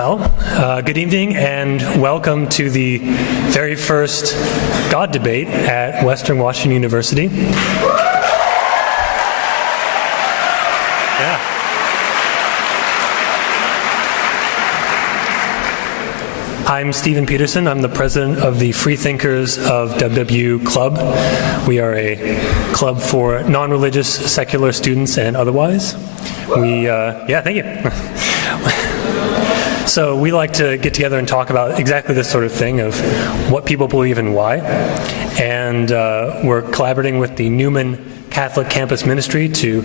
Good evening and welcome to the very first God Debate at Western Washington University. I'm Stephen Peterson. I'm the president of the Freethinkers of WWU Club. We are a club for non-religious secular students and otherwise. Thank you. So we like to get together and talk about exactly this sort of thing of what people believe and why. And we're collaborating with the Newman Catholic Campus Ministry to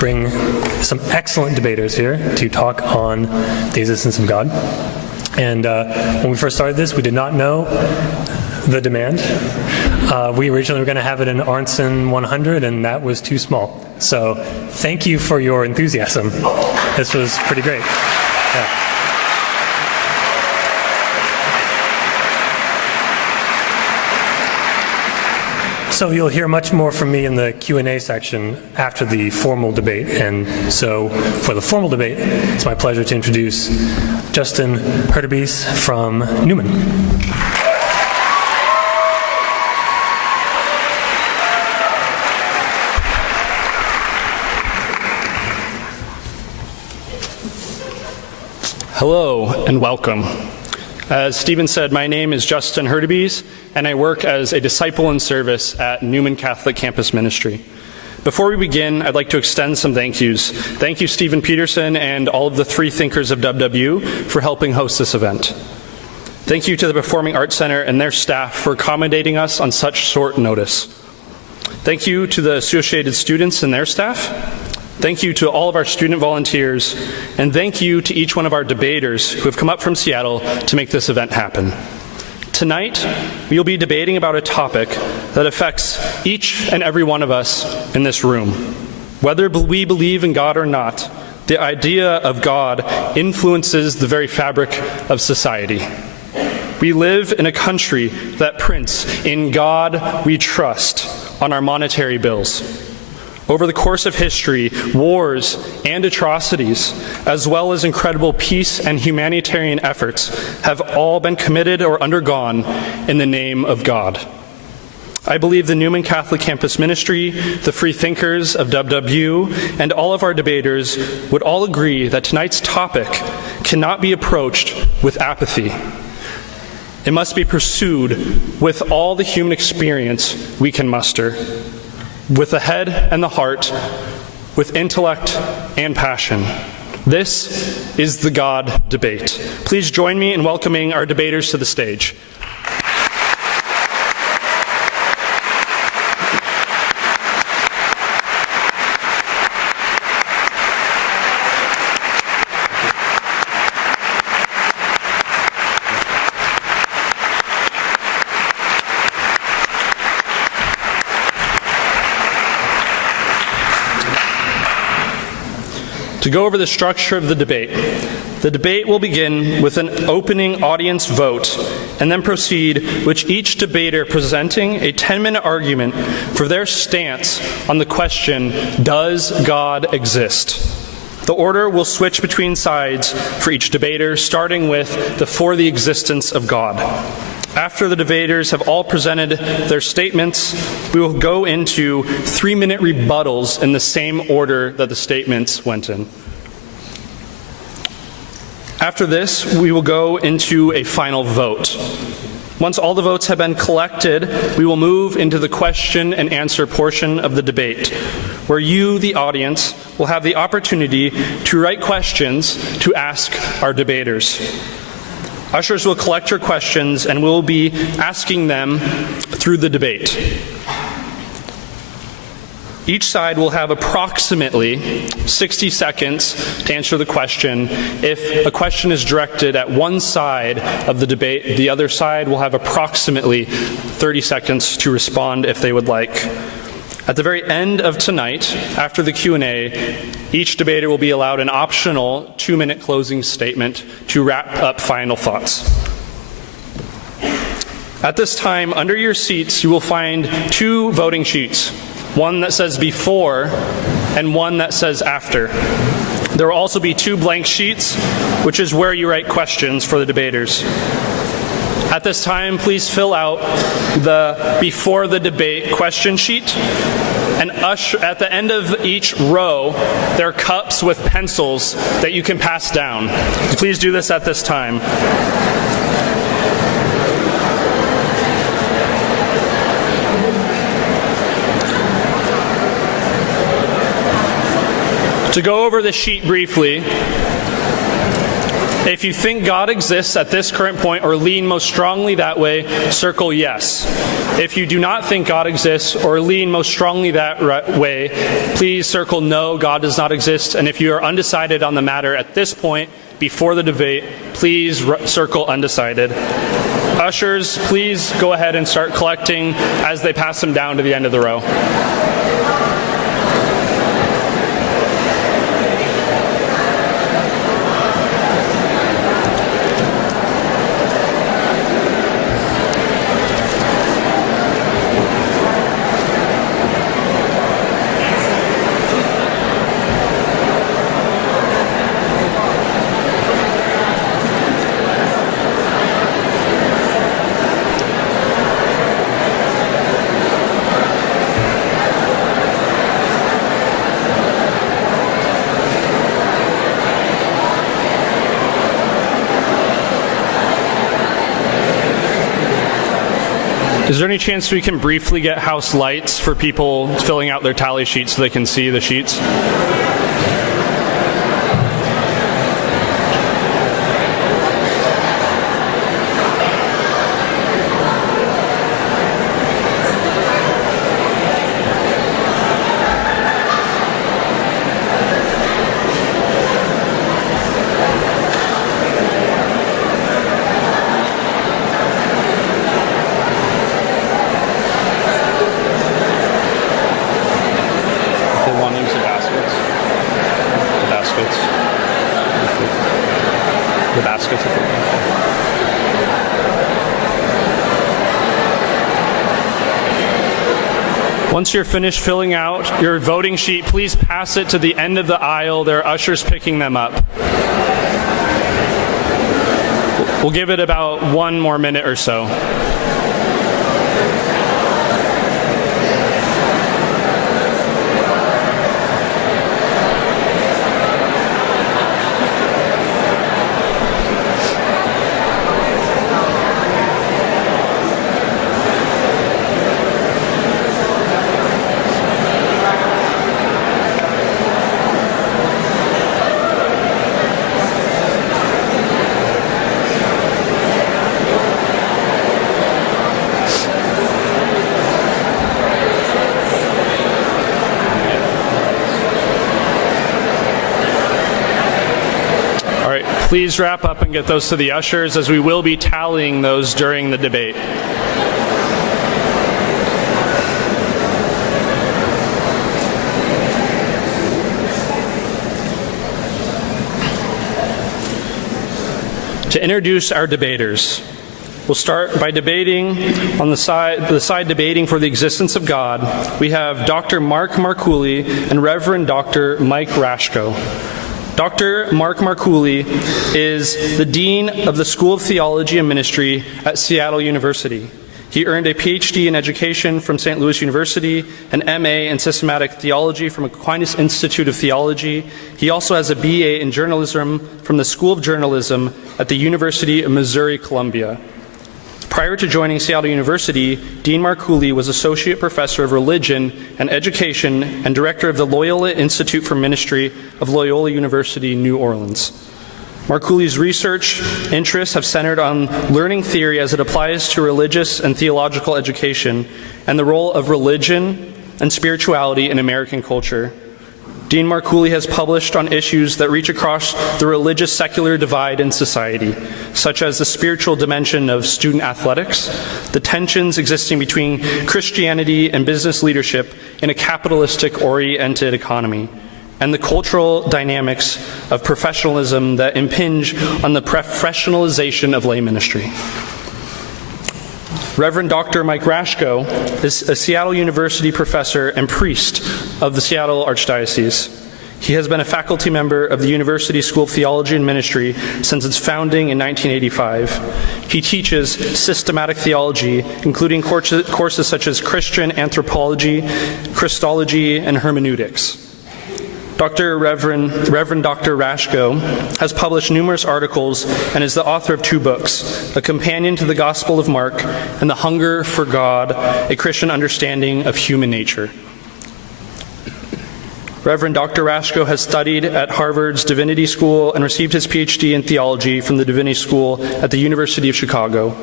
bring some excellent debaters here to talk on the existence of God. And when we first started this, we did not know the demand. We originally were going to have it in Arnson 100, and that was too small. So thank you for your enthusiasm. This was pretty great. Yeah. So you'll hear much more from me in the Q&A section after the formal debate. And so for the formal debate, it's my pleasure to introduce Justin Hurtubise from Newman. Hello and welcome. As Stephen said, my name is Justin Hurtubise, and I work as a disciple in service at Newman Catholic Campus Ministry. Before we begin, I'd like to extend some thank yous. Thank you, Stephen Peterson, and all of the Freethinkers of WWU for helping host this event. Thank you to the Performing Arts Center and their staff for accommodating us on such short notice. Thank you to the Associated Students and their staff. Thank you to all of our student volunteers, and thank you to each one of our debaters who have come up from Seattle to make this event happen. Tonight, we'll be debating about a topic that affects each and every one of us in this room. Whether we believe in God or not, the idea of God influences the very fabric of society. We live in a country that prints "In God We Trust" on our monetary bills. Over the course of history, wars and atrocities, as well as incredible peace and humanitarian efforts, have all been committed or undergone in the name of God. I believe the Newman Catholic Campus Ministry, the Freethinkers of WWU, and all of our debaters would all agree that tonight's topic cannot be approached with apathy. It must be pursued with all the human experience we can muster, with the head and the heart, with intellect and passion. This is the God Debate. Please join me in welcoming our debaters to the stage. To go over the structure of the debate will begin with an opening audience vote and then proceed with each debater presenting a 10-minute argument for their stance on the question, does God exist? The order will switch between sides for each debater, starting with the for the existence of God. After the debaters have all presented their statements, we will go into 3-minute rebuttals in the same order that the statements went in. After this, we will go into a final vote. Once all the votes have been collected, we will move into the question and answer portion of the debate, where you, the audience, will have the opportunity to write questions to ask our debaters. Ushers will collect your questions and we'll be asking them through the debate. Each side will have approximately 60 seconds to answer the question. If a question is directed at one side of the debate, the other side will have approximately 30 seconds to respond if they would like. At the very end of tonight, after the Q&A, each debater will be allowed an optional 2-minute closing statement to wrap up final thoughts. At this time, under your seats, you will find 2 voting sheets, one that says before and one that says after. There will also be 2 blank sheets, which is where you write questions for the debaters. At this time, please fill out the before the debate question sheet. And at the end of each row, there are cups with pencils that you can pass down. Please do this at this time. To go over the sheet briefly, if you think God exists at this current point or lean most strongly that way, circle yes. If you do not think God exists or lean most strongly that way, please circle no, God does not exist. And if you are undecided on the matter at this point, before the debate, please circle undecided. Ushers, please go ahead and start collecting as they pass them down to the end of the row. Is there any chance we can briefly get house lights for people filling out their tally sheets so they can see the sheets? Once you're finished filling out your voting sheet, please pass it to the end of the aisle. There are ushers picking them up. We'll give it about 1 more minute or so. Please wrap up and get those to the ushers, as we will be tallying those during the debate. To introduce our debaters, we'll start by debating on the side debating for the existence of God. We have Dr. Markuly and Reverend Dr. Mike Raschko. Dr. Markuly is the Dean of the School of Theology and Ministry at Seattle University. He earned a Ph.D. in education from St. Louis University, an M.A. in systematic theology from Aquinas Institute of Theology. He also has a B.A. in journalism from the School of Journalism at the University of Missouri-Columbia. Prior to joining Seattle University, Dean Markuly was Associate Professor of Religion and Education and Director of the Loyola Institute for Ministry of Loyola University, New Orleans. Markuly's research interests have centered on learning theory as it applies to religious and theological education and the role of religion and spirituality in American culture. Dean Markuly has published on issues that reach across the religious-secular divide in society, such as the spiritual dimension of student athletics, the tensions existing between Christianity and business leadership in a capitalistic-oriented economy, and the cultural dynamics of professionalism that impinge on the professionalization of lay ministry. Reverend Dr. Mike Raschko is a Seattle University professor and priest of the Seattle Archdiocese. He has been a faculty member of the University School of Theology and Ministry since its founding in 1985. He teaches systematic theology, including courses such as Christian anthropology, Christology, and hermeneutics. Reverend Dr. Raschko has published numerous articles and is the author of 2 books, A Companion to the Gospel of Mark and The Hunger for God, A Christian Understanding of Human Nature. Reverend Dr. Raschko has studied at Harvard's Divinity School and received his Ph.D. in theology from the Divinity School at the University of Chicago.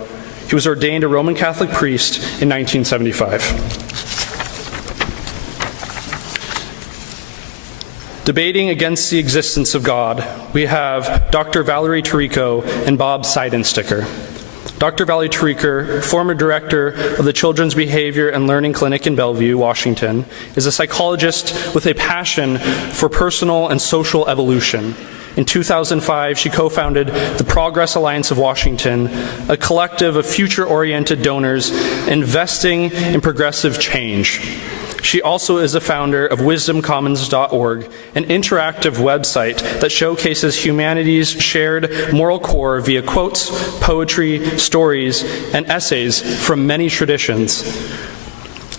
He was ordained a Roman Catholic priest in 1975. Debating against the existence of God, we have Dr. Valerie Tarico and Bob Seidensticker. Dr. Valerie Tarico, former director of the Children's Behavior and Learning Clinic in Bellevue, Washington, is a psychologist with a passion for personal and social evolution. In 2005, she co-founded the Progress Alliance of Washington, a collective of future-oriented donors investing in progressive change. She also is a founder of wisdomcommons.org, an interactive website that showcases humanity's shared moral core via quotes, poetry, stories, and essays from many traditions.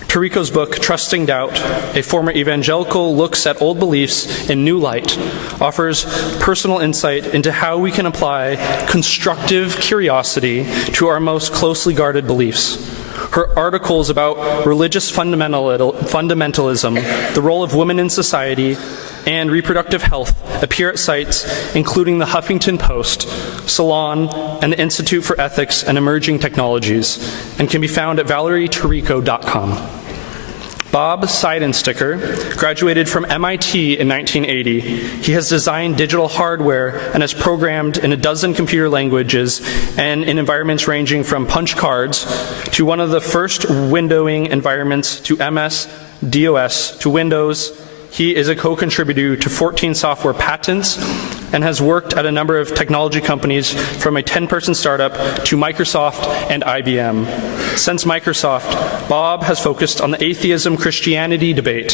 Tarico's book, Trusting Doubt, a former evangelical looks at old beliefs in new light, offers personal insight into how we can apply constructive curiosity to our most closely guarded beliefs. Her articles about religious fundamentalism, the role of women in society, and reproductive health appear at sites including the Huffington Post, Salon, and the Institute for Ethics and Emerging Technologies, and can be found at valerietarico.com. Bob Seidensticker graduated from MIT in 1980. He has designed digital hardware and has programmed in 12 computer languages and in environments ranging from punch cards to one of the first windowing environments to MS, DOS, to Windows. He is a co-contributor to 14 software patents and has worked at a number of technology companies from a 10-person startup to Microsoft and IBM. Since Microsoft, Bob has focused on the atheism-Christianity debate.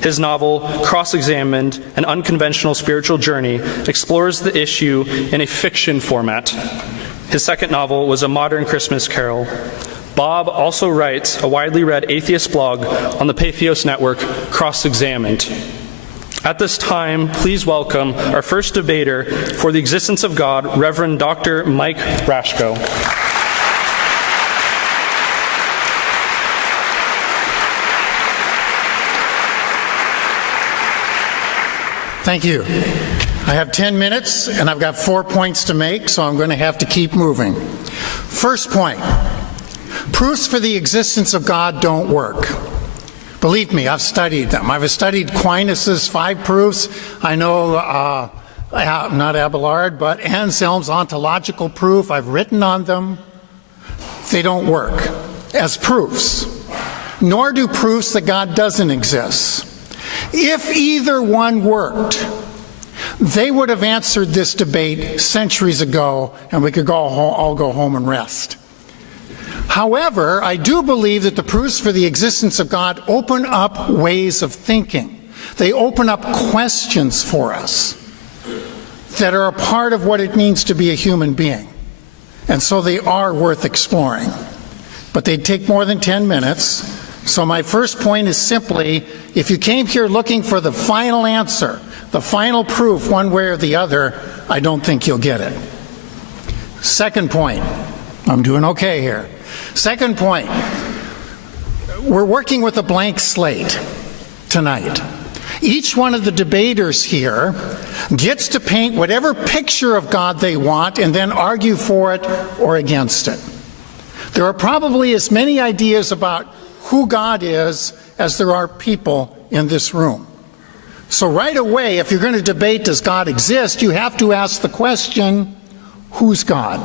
His novel, Cross-Examined, An Unconventional Spiritual Journey, explores the issue in a fiction format. His second novel was A Modern Christmas Carol. Bob also writes a widely read atheist blog on the Patheos network, Cross-Examined. At this time, please welcome our first debater for the existence of God, Reverend Dr. Mike Raschko. Thank you. I have 10 minutes, and I've got 4 points to make, so I'm going to have to keep moving. First point. Proofs for the existence of God don't work. Believe me, I've studied them. I've studied Aquinas' 5 proofs. I know, not Abelard, but Anselm's ontological proof. I've written on them. They don't work as proofs, nor do proofs that God doesn't exist. If either one worked, they would have answered this debate centuries ago, and we could all go home and rest. However, I do believe that the proofs for the existence of God open up ways of thinking. They open up questions for us that are a part of what it means to be a human being. And so they are worth exploring. But they take more than 10 minutes. So my first point is simply, if you came here looking for the final answer, the final proof one way or the other, I don't think you'll get it. Second point. I'm doing okay here. Second point, we're working with a blank slate tonight. Each one of the debaters here gets to paint whatever picture of God they want and then argue for it or against it. There are probably as many ideas about who God is as there are people in this room. So right away, if you're going to debate does God exist, you have to ask the question, who's God?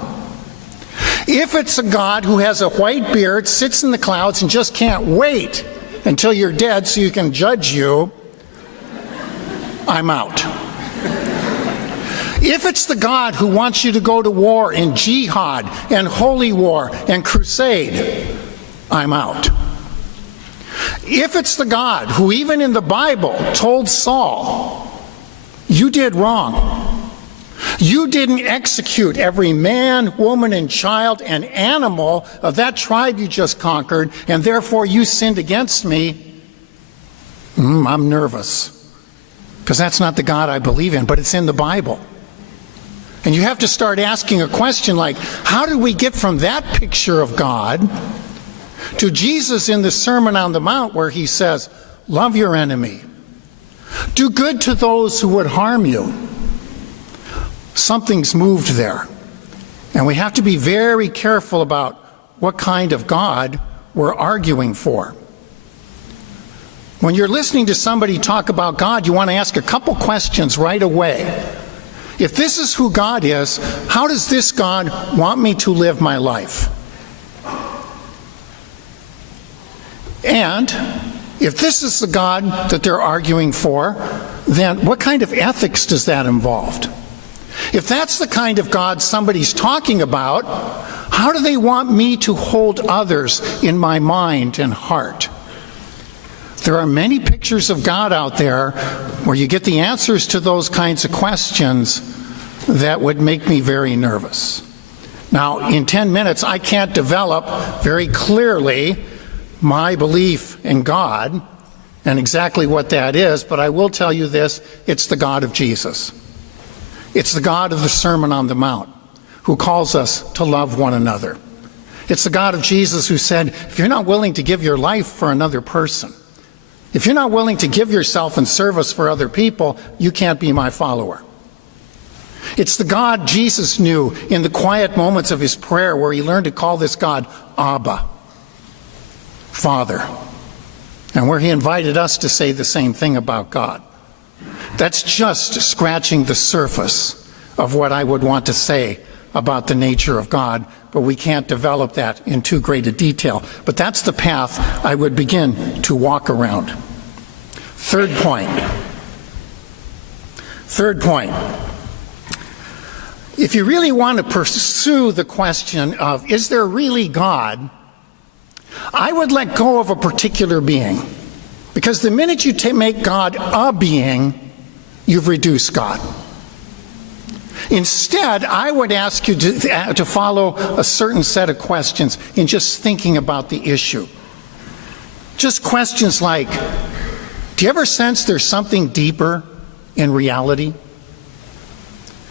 If it's a God who has a white beard, sits in the clouds, and just can't wait until you're dead so you can judge you, I'm out. If it's the God who wants you to go to war in jihad and holy war and crusade, I'm out. If it's the God who even in the Bible told Saul, You did wrong. You didn't execute every man, woman, and child and animal of that tribe you just conquered, and therefore you sinned against me. I'm nervous, because that's not the God I believe in, but it's in the Bible. And you have to start asking a question like, how did we get from that picture of God to Jesus in the Sermon on the Mount, where he says, love your enemy, do good to those who would harm you? Something's moved there. And we have to be very careful about what kind of God we're arguing for. When you're listening to somebody talk about God, you want to ask a couple questions right away. If this is who God is, how does this God want me to live my life? And if this is the God that they're arguing for, then what kind of ethics does that involve? If that's the kind of God somebody's talking about, how do they want me to hold others in my mind and heart? There are many pictures of God out there where you get the answers to those kinds of questions that would make me very nervous. Now, in 10 minutes, I can't develop very clearly my belief in God and exactly what that is, but I will tell you this: it's the God of Jesus. It's the God of the Sermon on the Mount, who calls us to love one another. It's the God of Jesus who said, if you're not willing to give your life for another person, if you're not willing to give yourself in service for other people, you can't be my follower. It's the God Jesus knew in the quiet moments of his prayer, where he learned to call this God Abba, Father, and where he invited us to say the same thing about God. That's just scratching the surface of what I would want to say about the nature of God, but we can't develop that in too great a detail. But that's the path I would begin to walk around. Third point. If you really want to pursue the question of, is there really God, I would let go of a particular being. Because the minute you make God a being, you've reduced God. Instead, I would ask you to follow a certain set of questions in just thinking about the issue. Just questions like, do you ever sense there's something deeper in reality?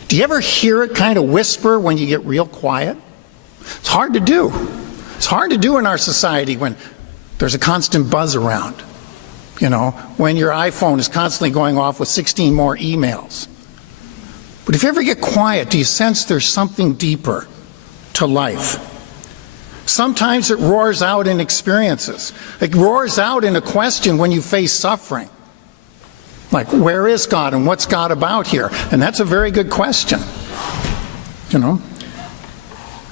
Do you ever hear it kind of whisper when you get real quiet? It's hard to do. It's hard to do in our society when there's a constant buzz around. You know, when your iPhone is constantly going off with 16 more emails. But if you ever get quiet, do you sense there's something deeper to life? Sometimes it roars out in experiences. It roars out in a question when you face suffering. Like, where is God and what's God about here? And that's a very good question. You know?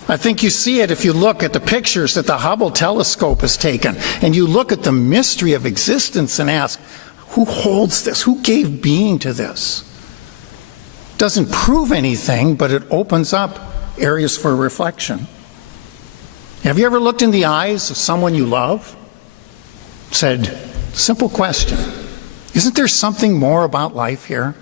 I think you see it if you look at the pictures that the Hubble telescope has taken, and you look at the mystery of existence and ask, who holds this? Who gave being to this? Doesn't prove anything, but it opens up areas for reflection. Have you ever looked in the eyes of someone you love? Said, simple question, isn't there something more about life here?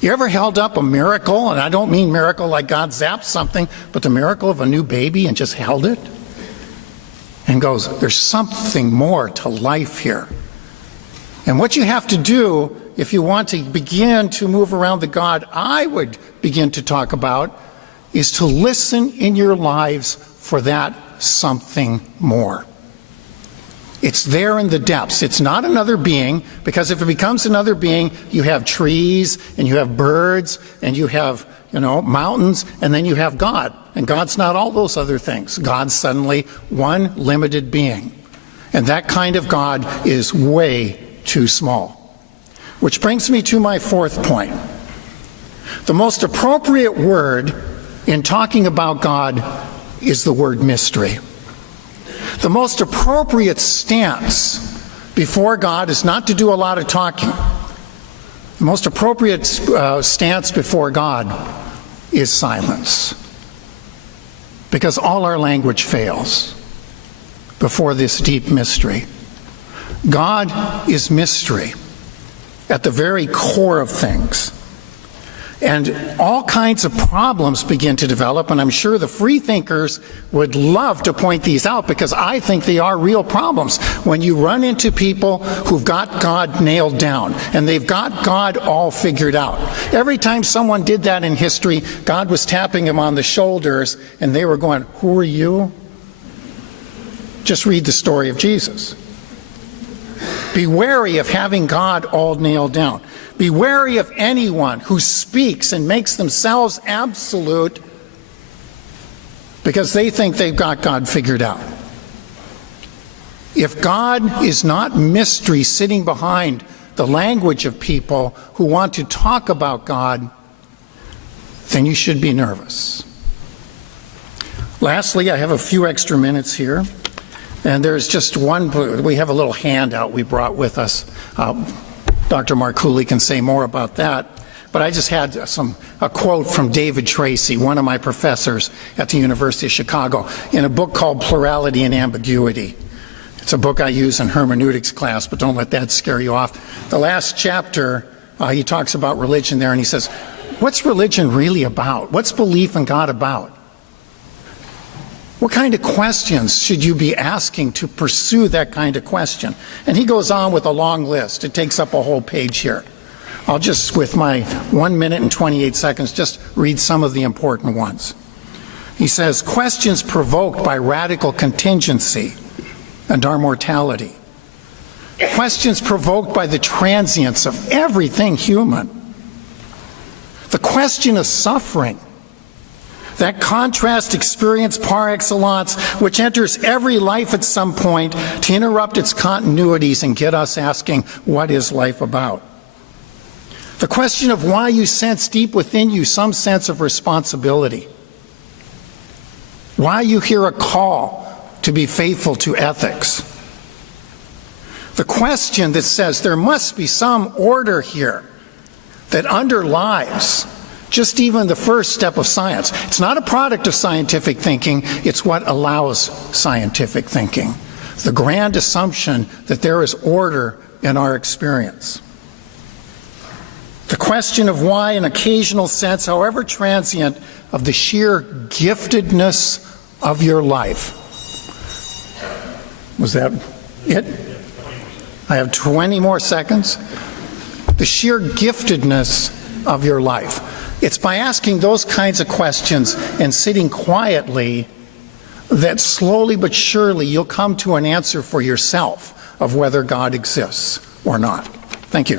You ever held up a miracle, and I don't mean miracle like God zapped something, but the miracle of a new baby and just held it? And goes, there's something more to life here. And what you have to do if you want to begin to move around the God I would begin to talk about is to listen in your lives for that something more. It's there in the depths. It's not another being, because if it becomes another being, you have trees, and you have birds, and you have, mountains, and then you have God. And God's not all those other things. God's suddenly one limited being. And that kind of God is way too small. Which brings me to my fourth point. The most appropriate word in talking about God is the word mystery. The most appropriate stance before God is not to do a lot of talking. The most appropriate stance before God is silence. Because all our language fails before this deep mystery. God is mystery. at the very core of things. And all kinds of problems begin to develop, and I'm sure the freethinkers would love to point these out because I think they are real problems. When you run into people who've got God nailed down and they've got God all figured out. Every time someone did that in history, God was tapping them on the shoulders and they were going, "Who are you?" Just read the story of Jesus. Be wary of having God all nailed down. Be wary of anyone who speaks and makes themselves absolute because they think they've got God figured out. If God is not mystery sitting behind the language of people who want to talk about God, then you should be nervous. Lastly, I have a few extra minutes here. And there's just one, we have a little handout we brought with us. Dr. Markuly can say more about that. But I just had a quote from David Tracy, one of my professors at the University of Chicago, in a book called Plurality and Ambiguity. It's a book I use in hermeneutics class, but don't let that scare you off. The last chapter, he talks about religion there, and he says, what's religion really about? What's belief in God about? What kind of questions should you be asking to pursue that kind of question? And he goes on with a long list. It takes up a whole page here. I'll just, with my 1 minute and 28 seconds, just read some of the important ones. He says, questions provoked by radical contingency and our mortality. Questions provoked by the transience of everything human. The question of suffering. That contrast experience par excellence, which enters every life at some point to interrupt its continuities and get us asking, what is life about? The question of why you sense deep within you some sense of responsibility. Why you hear a call to be faithful to ethics. The question that says there must be some order here that underlies just even the first step of science. It's not a product of scientific thinking, it's what allows scientific thinking. The grand assumption that there is order in our experience. The question of why an occasional sense, however transient, of the sheer giftedness of your life. Was that it? I have 20 more seconds. The sheer giftedness of your life. It's by asking those kinds of questions and sitting quietly that slowly but surely you'll come to an answer for yourself of whether God exists or not. Thank you.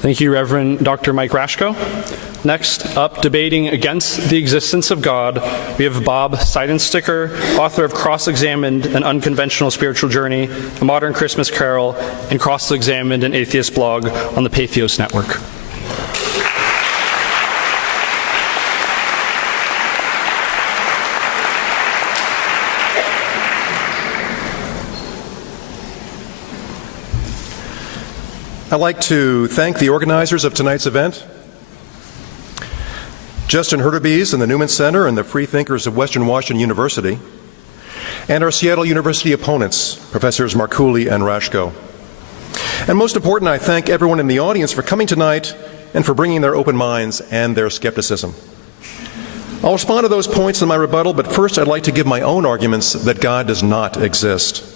Thank you, Reverend Dr. Mike Raschko. Next up, debating against the existence of God, we have Bob Seidensticker, author of Cross-Examined, An Unconventional Spiritual Journey, A Modern Christmas Carol, and Cross-Examined, an Atheist blog on the Patheos network. I'd like to thank the organizers of tonight's event, Justin Hurtubise and the Newman Center and the Freethinkers of Western Washington University, and our Seattle University opponents, Professors Markuly and Raschko. And most important, I thank everyone in the audience for coming tonight and for bringing their open minds and their skepticism. I'll respond to those points in my rebuttal, but first I'd like to give my own arguments that God does not exist.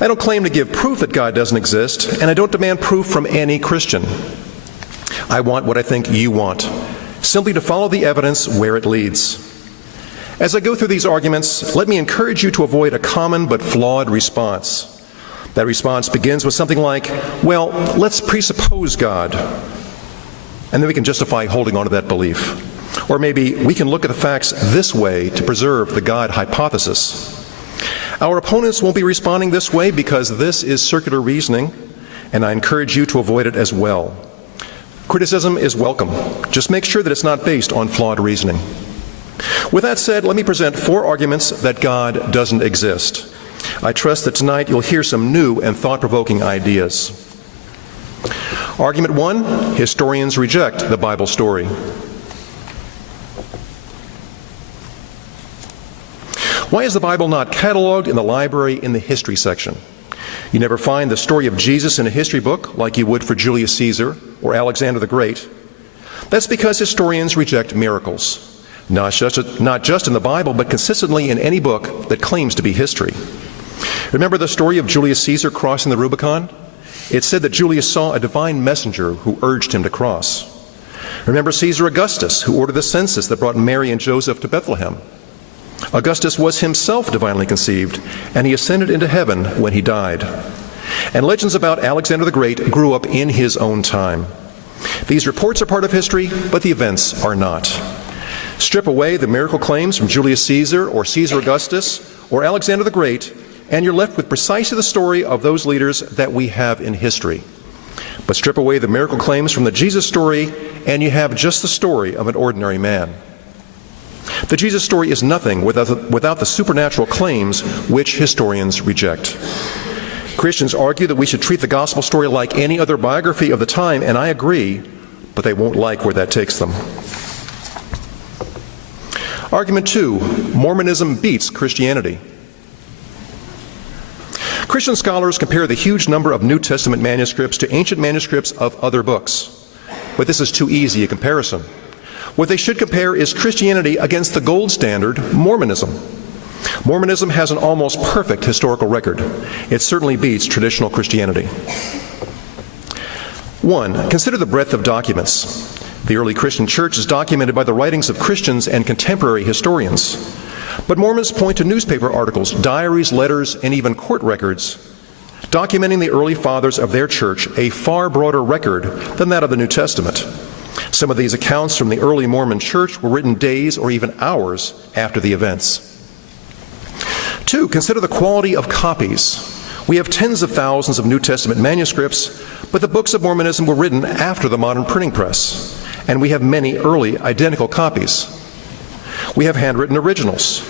I don't claim to give proof that God doesn't exist, and I don't demand proof from any Christian. I want what I think you want, simply to follow the evidence where it leads. As I go through these arguments, let me encourage you to avoid a common but flawed response. That response begins with something like, well, let's presuppose God, and then we can justify holding on to that belief. Or maybe we can look at the facts this way to preserve the God hypothesis. Our opponents won't be responding this way because this is circular reasoning, and I encourage you to avoid it as well. Criticism is welcome. Just make sure that it's not based on flawed reasoning. With that said, let me present 4 arguments that God doesn't exist. I trust that tonight you'll hear some new and thought-provoking ideas. Argument 1, historians reject the Bible story. Why is the Bible not cataloged in the library in the history section? You never find the story of Jesus in a history book like you would for Julius Caesar or Alexander the Great. That's because historians reject miracles, not just in the Bible, but consistently in any book that claims to be history. Remember the story of Julius Caesar crossing the Rubicon? It said that Julius saw a divine messenger who urged him to cross. Remember Caesar Augustus, who ordered the census that brought Mary and Joseph to Bethlehem. Augustus was himself divinely conceived, and he ascended into heaven when he died. And legends about Alexander the Great grew up in his own time. These reports are part of history, but the events are not. Strip away the miracle claims from Julius Caesar or Caesar Augustus or Alexander the Great, and you're left with precisely the story of those leaders that we have in history. But strip away the miracle claims from the Jesus story, and you have just the story of an ordinary man. The Jesus story is nothing without the supernatural claims which historians reject. Christians argue that we should treat the gospel story like any other biography of the time, and I agree, but they won't like where that takes them. Argument 2, Mormonism beats Christianity. Christian scholars compare the huge number of New Testament manuscripts to ancient manuscripts of other books. But this is too easy a comparison. What they should compare is Christianity against the gold standard, Mormonism. Mormonism has an almost perfect historical record. It certainly beats traditional Christianity. 1. Consider the breadth of documents. The early Christian church is documented by the writings of Christians and contemporary historians. But Mormons point to newspaper articles, diaries, letters, and even court records, documenting the early fathers of their church, a far broader record than that of the New Testament. Some of these accounts from the early Mormon church were written days or even hours after the events. 2. Consider the quality of copies. We have tens of thousands of New Testament manuscripts, but the books of Mormonism were written after the modern printing press, and we have many early identical copies. We have handwritten originals.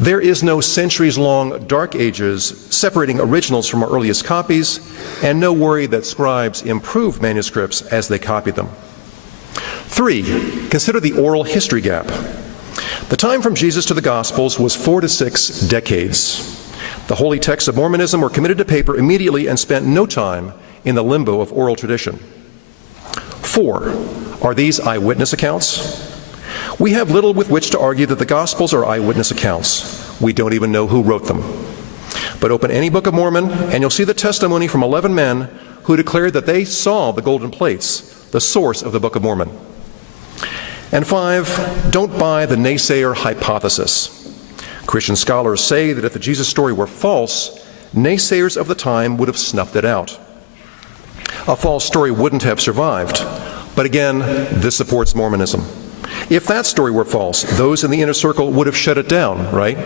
There is no centuries-long dark ages separating originals from our earliest copies, and no worry that scribes improved manuscripts as they copied them. 3. Consider the oral history gap. The time from Jesus to the Gospels was 4 to 6 decades. The holy texts of Mormonism were committed to paper immediately and spent no time in the limbo of oral tradition. 4. Are these eyewitness accounts? We have little with which to argue that the Gospels are eyewitness accounts. We don't even know who wrote them. But open any Book of Mormon, and you'll see the testimony from 11 men who declared that they saw the golden plates, the source of the Book of Mormon. And 5, don't buy the naysayer hypothesis. Christian scholars say that if the Jesus story were false, naysayers of the time would have snuffed it out. A false story wouldn't have survived. But again, this supports Mormonism. If that story were false, those in the inner circle would have shut it down, right?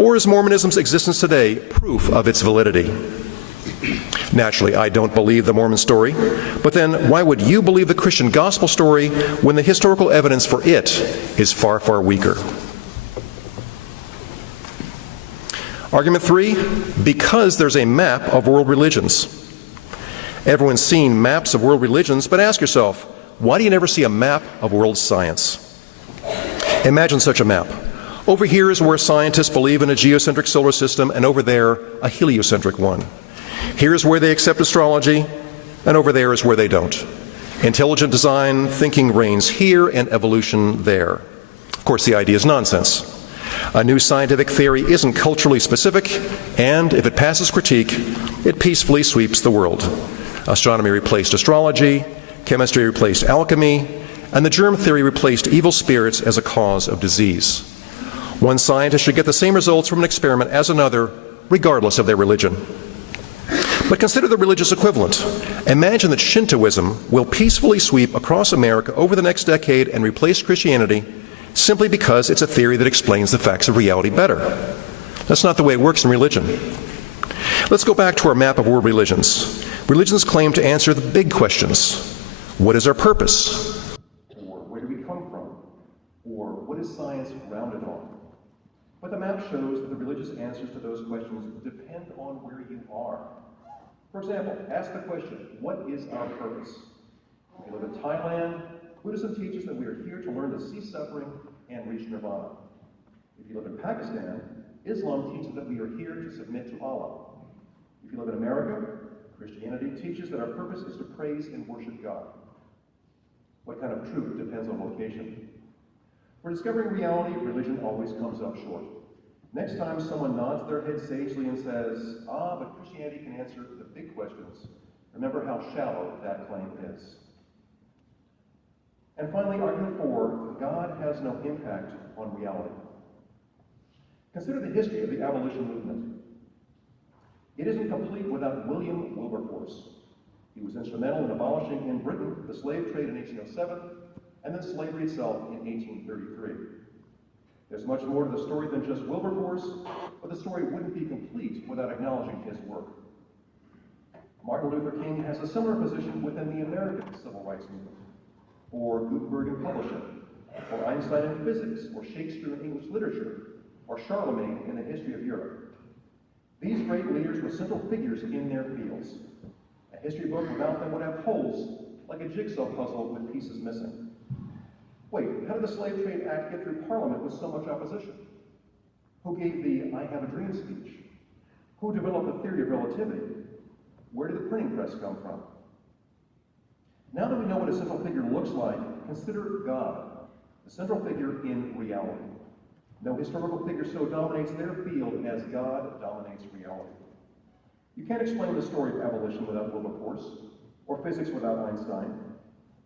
Or is Mormonism's existence today proof of its validity? Naturally, I don't believe the Mormon story, but then why would you believe the Christian gospel story when the historical evidence for it is far, far weaker? Argument 3, because there's a map of world religions. Everyone's seen maps of world religions, but ask yourself, why do you never see a map of world science? Imagine such a map. Over here is where scientists believe in a geocentric solar system, and over there, a heliocentric one. Here's where they accept astrology, and over there is where they don't. Intelligent design thinking reigns here and evolution there. Of course, the idea is nonsense. A new scientific theory isn't culturally specific, and if it passes critique, it peacefully sweeps the world. Astronomy replaced astrology, chemistry replaced alchemy, and the germ theory replaced evil spirits as a cause of disease. One scientist should get the same results from an experiment as another, regardless of their religion. But consider the religious equivalent. Imagine that Shintoism will peacefully sweep across America over the next decade and replace Christianity simply because it's a theory that explains the facts of reality better. That's not the way it works in religion. Let's go back to our map of world religions. Religions claim to answer the big questions. What is our purpose? Or where do we come from? Or what is science? But the map shows that the religious answers to those questions depend on where you are. For example, ask the question, what is our purpose? If you live in Thailand, Buddhism teaches that we are here to learn to cease suffering and reach nirvana. If you live in Pakistan, Islam teaches that we are here to submit to Allah. If you live in America, Christianity teaches that our purpose is to praise and worship God. What kind of truth depends on location? For discovering reality, religion always comes up short. Next time someone nods their head sagely and says, but Christianity can answer the big questions, remember how shallow that claim is. And finally, argument 4, God has no impact on reality. Consider the history of the abolition movement. It isn't complete without William Wilberforce. He was instrumental in abolishing in Britain the slave trade in 1807, and then slavery itself in 1833. There's much more to the story than just Wilberforce, but the story wouldn't be complete without acknowledging his work. Martin Luther King has a similar position within the American civil rights movement, or Gutenberg in publishing, or Einstein in physics, or Shakespeare in English literature, or Charlemagne in the history of Europe. These great leaders were central figures in their fields. A history book without them would have holes, like a jigsaw puzzle with pieces missing. Wait, how did the Slave Trade Act get through Parliament with so much opposition? Who gave the I Have a Dream speech? Who developed the theory of relativity? Where did the printing press come from? Now that we know what a central figure looks like, consider God, the central figure in reality. No historical figure so dominates their field as God dominates reality. You can't explain the story of abolition without Wilberforce, or physics without Einstein.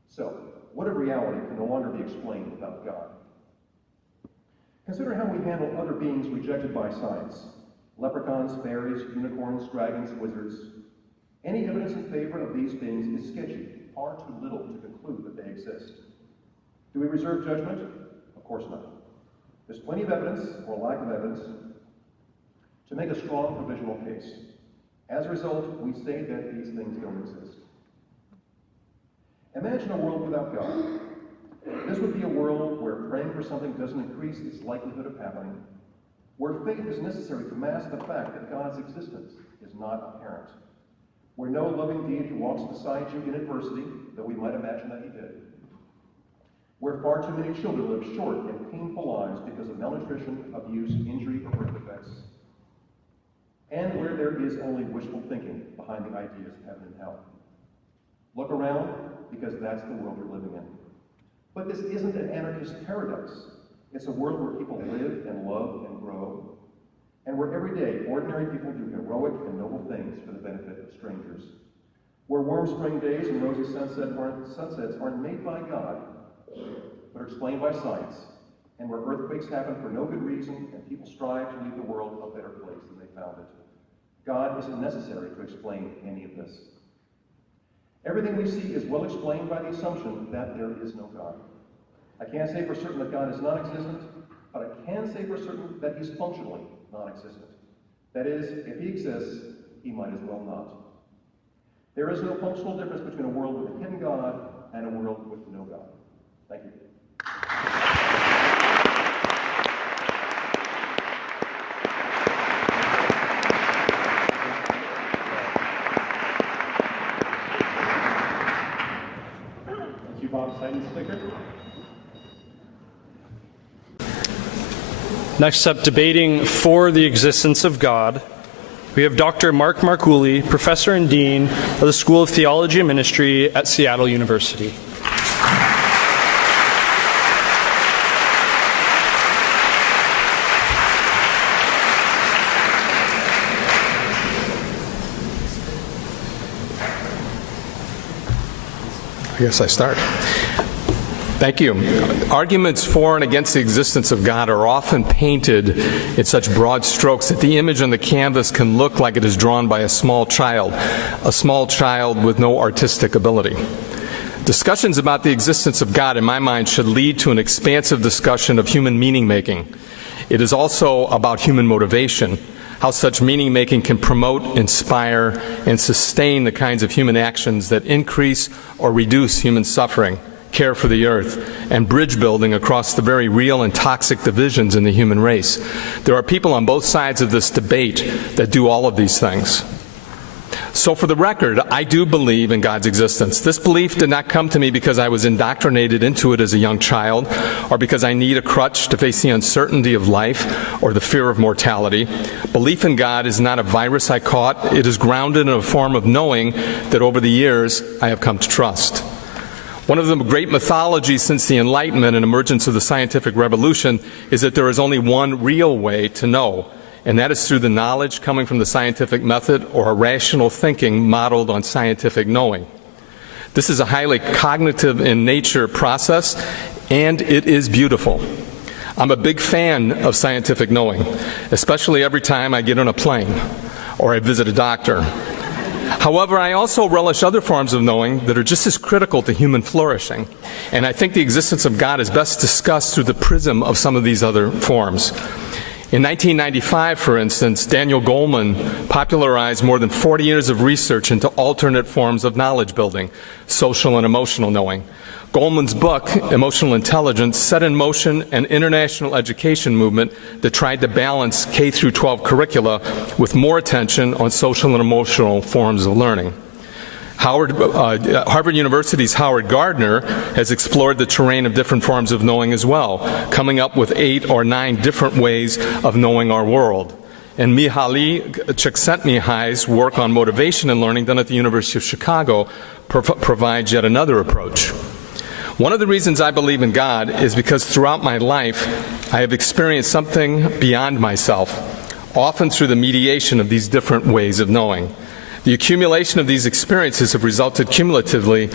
So, what of reality can no longer be explained without God? Consider how we handle other beings rejected by science. Leprechauns, fairies, unicorns, dragons, wizards. Any evidence in favor of these beings is sketchy, far too little to conclude that they exist. Do we reserve judgment? Of course not. There's plenty of evidence, or lack of evidence, to make a strong provisional case. As a result, we say that these things don't exist. Imagine a world without God. This would be a world where praying for something doesn't increase its likelihood of happening, where faith is necessary to mask the fact that God's existence is not apparent, where no loving deity walks beside you in adversity, though we might imagine that he did, where far too many children live short and painful lives because of malnutrition, abuse, injury, or birth defects, and where there is only wishful thinking behind the ideas of heaven and hell. Look around, because that's the world you're living in. But this isn't an anarchist paradise. It's a world where people live and love and grow, and where every day ordinary people do heroic and noble things for the benefit of strangers. Where warm spring days and rosy sunsets aren't made by God, but are explained by science, and where earthquakes happen for no good reason and people strive to leave the world a better place than they found it. God isn't necessary to explain any of this. Everything we see is well explained by the assumption that there is no God. I can't say for certain that God is non-existent, but I can say for certain that he's functionally non-existent. That is, if he exists, he might as well not. There is no functional difference between a world with a hidden God and a world with no God. Thank you. Thank you, Bob Seidensticker. Next up, debating for the existence of God, we have Dr. Markuly, Professor and Dean of the School of Theology and Ministry at Seattle University. I guess I start. Thank you. Arguments for and against the existence of God are often painted in such broad strokes that the image on the canvas can look like it is drawn by a small child with no artistic ability. Discussions about the existence of God, in my mind, should lead to an expansive discussion of human meaning-making. It is also about human motivation, how such meaning-making can promote, inspire, and sustain the kinds of human actions that increase or reduce human suffering, care for the earth, and bridge building across the very real and toxic divisions in the human race. There are people on both sides of this debate that do all of these things. So for the record, I do believe in God's existence. This belief did not come to me because I was indoctrinated into it as a young child, or because I need a crutch to face the uncertainty of life or the fear of mortality. Belief in God is not a virus I caught. It is grounded in a form of knowing that over the years I have come to trust. One of the great mythologies since the Enlightenment and emergence of the scientific revolution is that there is only one real way to know, and that is through the knowledge coming from the scientific method or a rational thinking modeled on scientific knowing. This is a highly cognitive in nature process, and it is beautiful. I'm a big fan of scientific knowing, especially every time I get on a plane or I visit a doctor. However, I also relish other forms of knowing that are just as critical to human flourishing, and I think the existence of God is best discussed through the prism of some of these other forms. In 1995, for instance, Daniel Goleman popularized more than 40 years of research into alternate forms of knowledge building, social and emotional knowing. Goleman's book, Emotional Intelligence, set in motion an international education movement that tried to balance K through 12 curricula with more attention on social and emotional forms of learning. Harvard University's Howard Gardner has explored the terrain of different forms of knowing as well, coming up with 8 or 9 different ways of knowing our world. And Mihaly Csikszentmihalyi's work on motivation and learning done at the University of Chicago provides yet another approach. One of the reasons I believe in God is because throughout my life I have experienced something beyond myself, often through the mediation of these different ways of knowing. The accumulation of these experiences have resulted cumulatively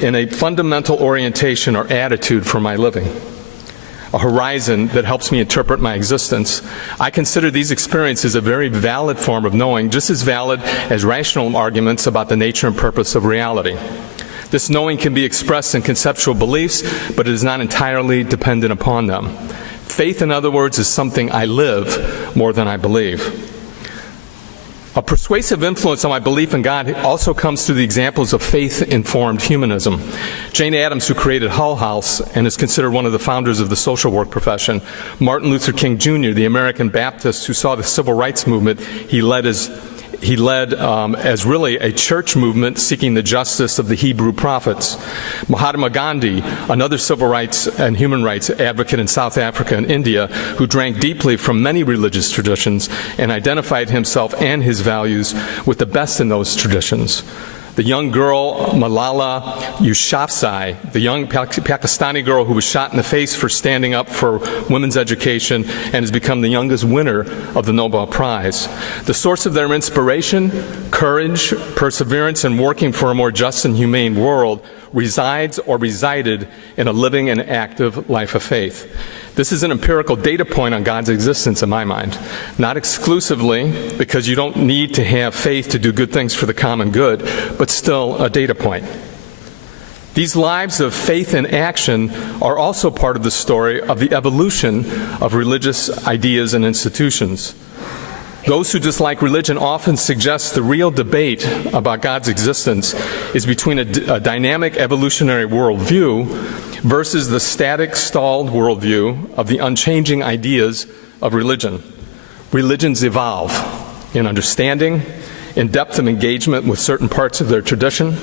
in a fundamental orientation or attitude for my living, a horizon that helps me interpret my existence. I consider these experiences a very valid form of knowing, just as valid as rational arguments about the nature and purpose of reality. This knowing can be expressed in conceptual beliefs, but it is not entirely dependent upon them. Faith, in other words, is something I live more than I believe. A persuasive influence on my belief in God also comes through the examples of faith-informed humanism. Jane Addams, who created Hull House and is considered one of the founders of the social work profession, Martin Luther King Jr., the American Baptist who saw the civil rights movement he led as really a church movement seeking the justice of the Hebrew prophets. Mahatma Gandhi, another civil rights and human rights advocate in South Africa and India, who drank deeply from many religious traditions and identified himself and his values with the best in those traditions. The young girl, Malala Yousafzai, the young Pakistani girl who was shot in the face for standing up for women's education and has become the youngest winner of the Nobel Prize. The source of their inspiration, courage, perseverance, and working for a more just and humane world resides or resided in a living and active life of faith. This is an empirical data point on God's existence in my mind. Not exclusively, because you don't need to have faith to do good things for the common good, but still a data point. These lives of faith and action are also part of the story of the evolution of religious ideas and institutions. Those who dislike religion often suggest the real debate about God's existence is between a dynamic evolutionary worldview versus the static, stalled worldview of the unchanging ideas of religion. Religions evolve in understanding, in depth of engagement with certain parts of their tradition,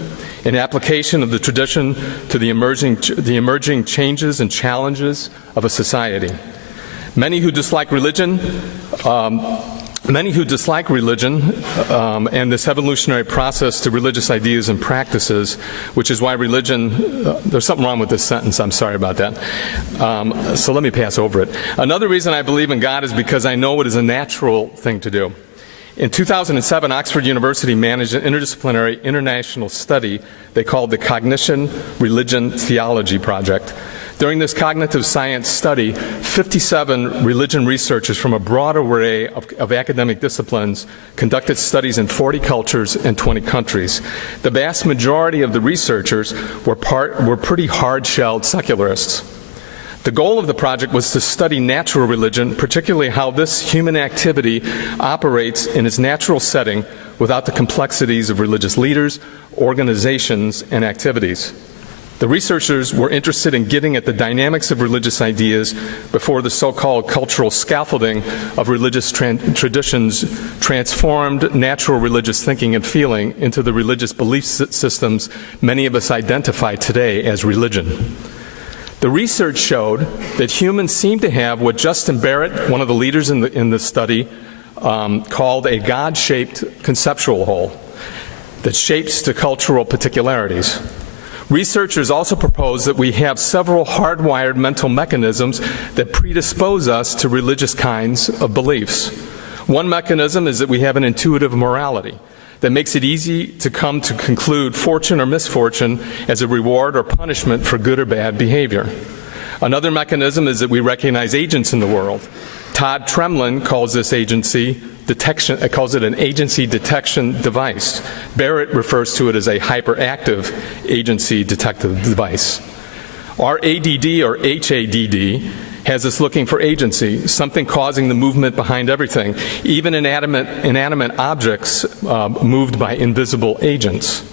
in application of the tradition to the emerging changes and challenges of a society. Many who dislike religion and this evolutionary process to religious ideas and practices, which is why religion, there's something wrong with this sentence, I'm sorry about that. So let me pass over it. Another reason I believe in God is because I know it is a natural thing to do. In 2007, Oxford University managed an interdisciplinary international study they called the Cognition, Religion, Theology Project. During this cognitive science study, 57 religion researchers from a broad array of academic disciplines conducted studies in 40 cultures and 20 countries. The vast majority of the researchers were pretty hard-shelled secularists. The goal of the project was to study natural religion, particularly how this human activity operates in its natural setting without the complexities of religious leaders, organizations, and activities. The researchers were interested in getting at the dynamics of religious ideas before the so-called cultural scaffolding of religious traditions transformed natural religious thinking and feeling into the religious belief systems many of us identify today as religion. The research showed that humans seem to have what Justin Barrett, one of the leaders in the study, called a God-shaped conceptual hole that shapes to cultural particularities. Researchers also propose that we have several hardwired mental mechanisms that predispose us to religious kinds of beliefs. One mechanism is that we have an intuitive morality that makes it easy to come to conclude fortune or misfortune as a reward or punishment for good or bad behavior. Another mechanism is that we recognize agents in the world. Todd Tremlin calls this agency detection, calls it an agency detection device. Barrett refers to it as a hyperactive agency detective device. Our ADD or HADD has us looking for agency, something causing the movement behind everything, even inanimate objects moved by invisible agents.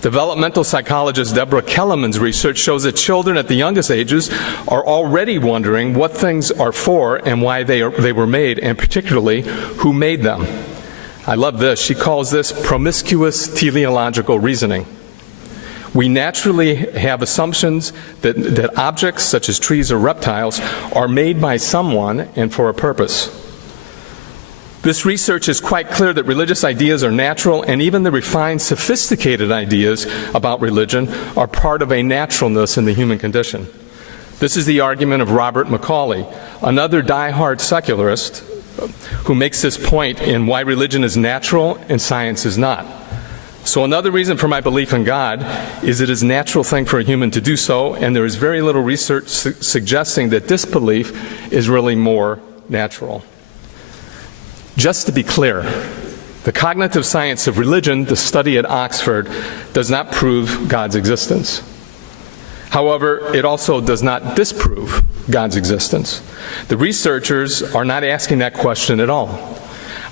Developmental psychologist Deborah Kellerman's research shows that children at the youngest ages are already wondering what things are for and why they were made, and particularly who made them. I love this. She calls this promiscuous teleological reasoning. We naturally have assumptions that objects, such as trees or reptiles, are made by someone and for a purpose. This research is quite clear that religious ideas are natural, and even the refined, sophisticated ideas about religion are part of a naturalness in the human condition. This is the argument of Robert Markuly, another die-hard secularist who makes this point in why religion is natural and science is not. So another reason for my belief in God is it is a natural thing for a human to do so, and there is very little research suggesting that disbelief is really more natural. Just to be clear, the cognitive science of religion, the study at Oxford, does not prove God's existence. However, it also does not disprove God's existence. The researchers are not asking that question at all.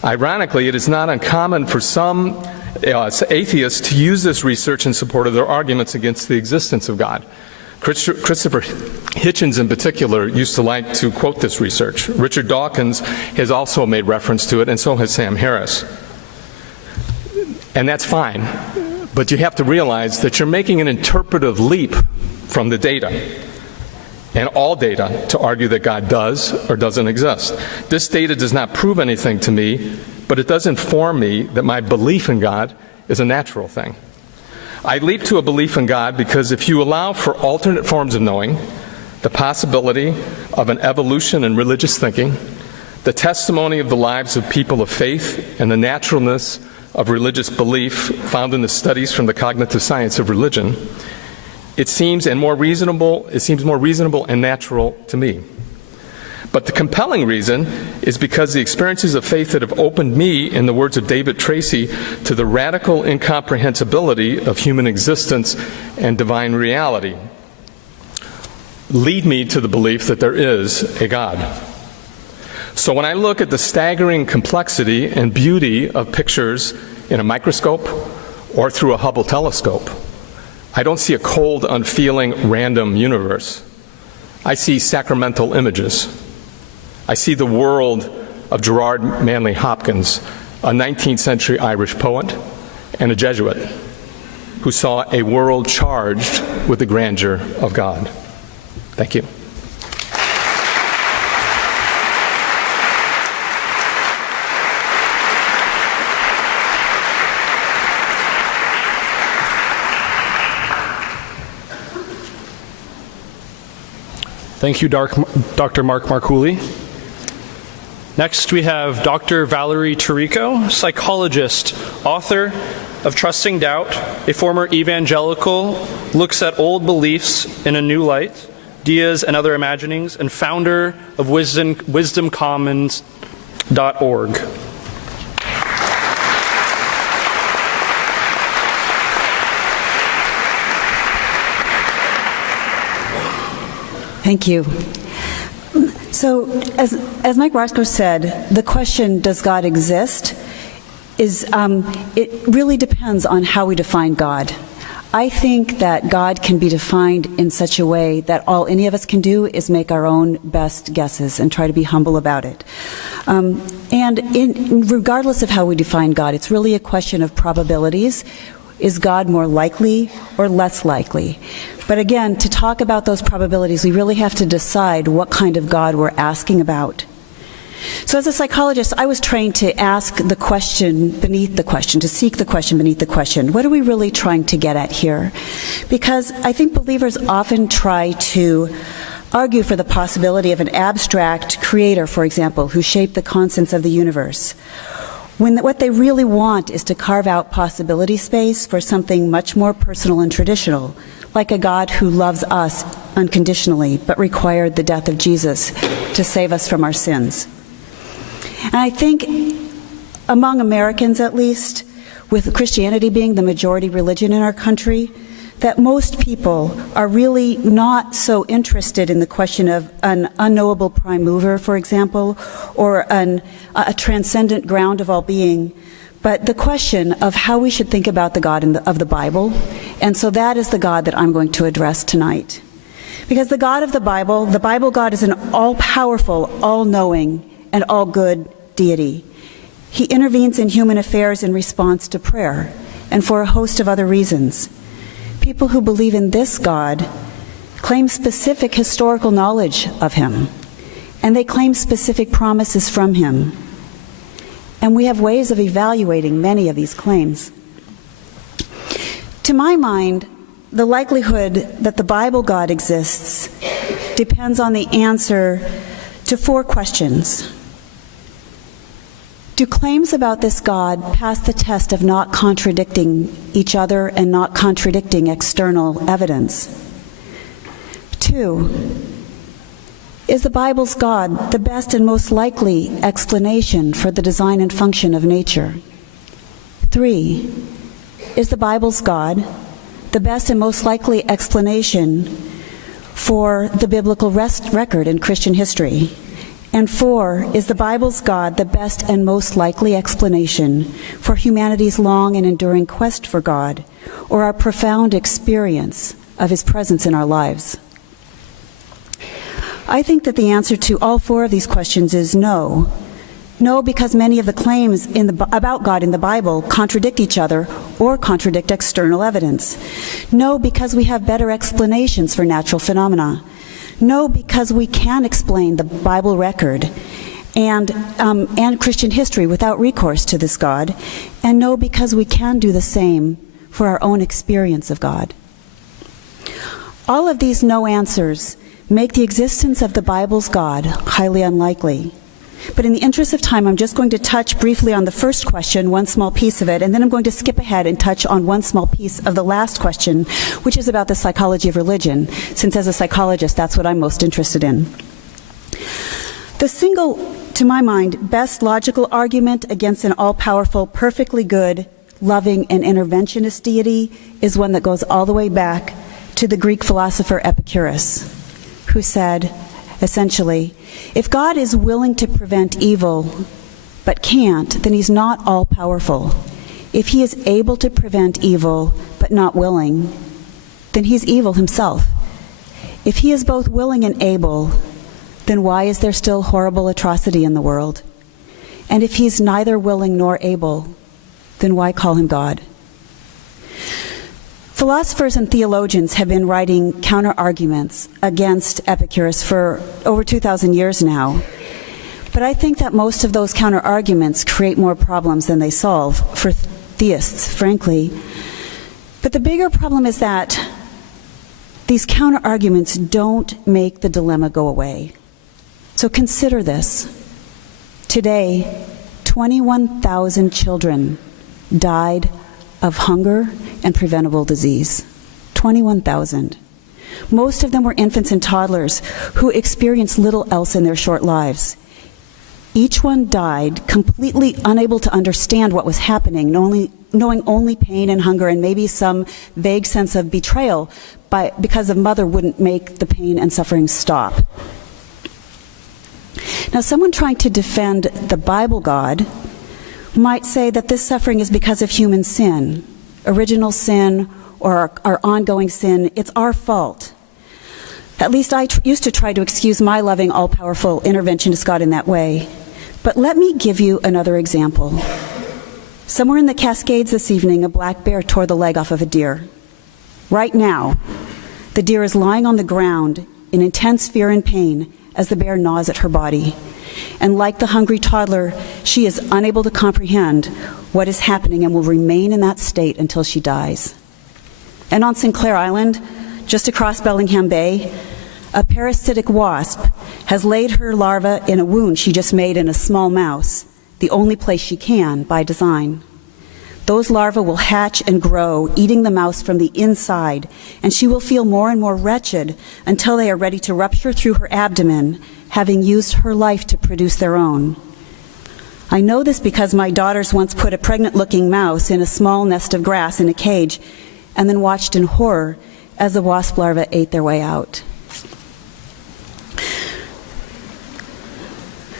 Ironically, it is not uncommon for some atheists to use this research in support of their arguments against the existence of God. Christopher Hitchens in particular used to like to quote this research. Richard Dawkins has also made reference to it, and so has Sam Harris. And that's fine, but you have to realize that you're making an interpretive leap from the data and all data to argue that God does or doesn't exist. This data does not prove anything to me, but it does inform me that my belief in God is a natural thing. I leap to a belief in God because if you allow for alternate forms of knowing, the possibility of an evolution in religious thinking, the testimony of the lives of people of faith, and the naturalness of religious belief found in the studies from the cognitive science of religion, it seems more reasonable and natural to me. But the compelling reason is because the experiences of faith that have opened me, in the words of David Tracy, to the radical incomprehensibility of human existence and divine reality, lead me to the belief that there is a God. So when I look at the staggering complexity and beauty of pictures in a microscope or through a Hubble telescope, I don't see a cold, unfeeling, random universe. I see sacramental images. I see the world of Gerard Manley Hopkins, a 19th century Irish poet and a Jesuit who saw a world charged with the grandeur of God. Thank you. Thank you, Dr. Mark Markuly. Next, we have Dr. Valerie Tarico, psychologist, author of Trusting Doubt, a former evangelical, looks at old beliefs in a new light, Deas and Other Imaginings, and founder of wisdomcommons.org. Thank you. So, as Mike Raschko said, the question, does God exist, is it really depends on how we define God. I think that God can be defined in such a way that all any of us can do is make our own best guesses and try to be humble about it. Regardless of how we define God, it's really a question of probabilities. Is God more likely or less likely? But again, to talk about those probabilities, we really have to decide what kind of God we're asking about. So as a psychologist, I was trained to ask the question beneath the question, to seek the question beneath the question. What are we really trying to get at here? Because I think believers often try to argue for the possibility of an abstract creator, for example, who shaped the constants of the universe, when what they really want is to carve out possibility space for something much more personal and traditional, like a God who loves us unconditionally but required the death of Jesus to save us from our sins. And I think among Americans, at least, with Christianity being the majority religion in our country, that most people are really not so interested in the question of an unknowable prime mover, for example, or a transcendent ground of all being, but the question of how we should think about the God of the Bible. And so that is the God that I'm going to address tonight. Because the God of the Bible God is an all-powerful, all-knowing, and all-good deity. He intervenes in human affairs in response to prayer and for a host of other reasons. People who believe in this God claim specific historical knowledge of him, and they claim specific promises from him. And we have ways of evaluating many of these claims. To my mind, the likelihood that the Bible God exists depends on the answer to 4 questions. Do claims about this God pass the test of not contradicting each other and not contradicting external evidence? 2, is the Bible's God the best and most likely explanation for the design and function of nature? 3, is the Bible's God the best and most likely explanation for the biblical record in Christian history? And 4, is the Bible's God the best and most likely explanation for humanity's long and enduring quest for God, or our profound experience of his presence in our lives? I think that the answer to all 4 of these questions is no. No, because many of the claims about God in the Bible contradict each other or contradict external evidence. No, because we have better explanations for natural phenomena. No, because we can explain the Bible record and Christian history without recourse to this God. And no, because we can do the same for our own experience of God. All of these no answers make the existence of the Bible's God highly unlikely. But in the interest of time, I'm just going to touch briefly on the first question, one small piece of it, and then I'm going to skip ahead and touch on one small piece of the last question, which is about the psychology of religion, since as a psychologist, that's what I'm most interested in. The single, to my mind, best logical argument against an all-powerful, perfectly good, loving, and interventionist deity is one that goes all the way back to the Greek philosopher Epicurus, who said, essentially, if God is willing to prevent evil but can't, then he's not all-powerful. If he is able to prevent evil but not willing, then he's evil himself. If he is both willing and able, then why is there still horrible atrocity in the world? And if he's neither willing nor able, then why call him God? Philosophers and theologians have been writing counter-arguments against Epicurus for over 2,000 years now. But I think that most of those counter-arguments create more problems than they solve for theists, frankly. But the bigger problem is that these counter-arguments don't make the dilemma go away. So consider this. Today, 21,000 children died of hunger and preventable disease. 21,000. Most of them were infants and toddlers who experienced little else in their short lives. Each one died completely unable to understand what was happening, knowing only pain and hunger and maybe some vague sense of betrayal because the mother wouldn't make the pain and suffering stop. Now, someone trying to defend the Bible God might say that this suffering is because of human sin, original sin, or our ongoing sin, it's our fault. At least I used to try to excuse my loving, all-powerful interventionist God in that way. But let me give you another example. Somewhere in the Cascades this evening, a black bear tore the leg off of a deer. Right now, the deer is lying on the ground in intense fear and pain as the bear gnaws at her body. And like the hungry toddler, she is unable to comprehend what is happening and will remain in that state until she dies. And on Sinclair Island, just across Bellingham Bay, a parasitic wasp has laid her larva in a wound she just made in a small mouse, the only place she can by design. Those larvae will hatch and grow, eating the mouse from the inside, and she will feel more and more wretched until they are ready to rupture through her abdomen, having used her life to produce their own. I know this because my daughters once put a pregnant-looking mouse in a small nest of grass in a cage and then watched in horror as the wasp larvae ate their way out.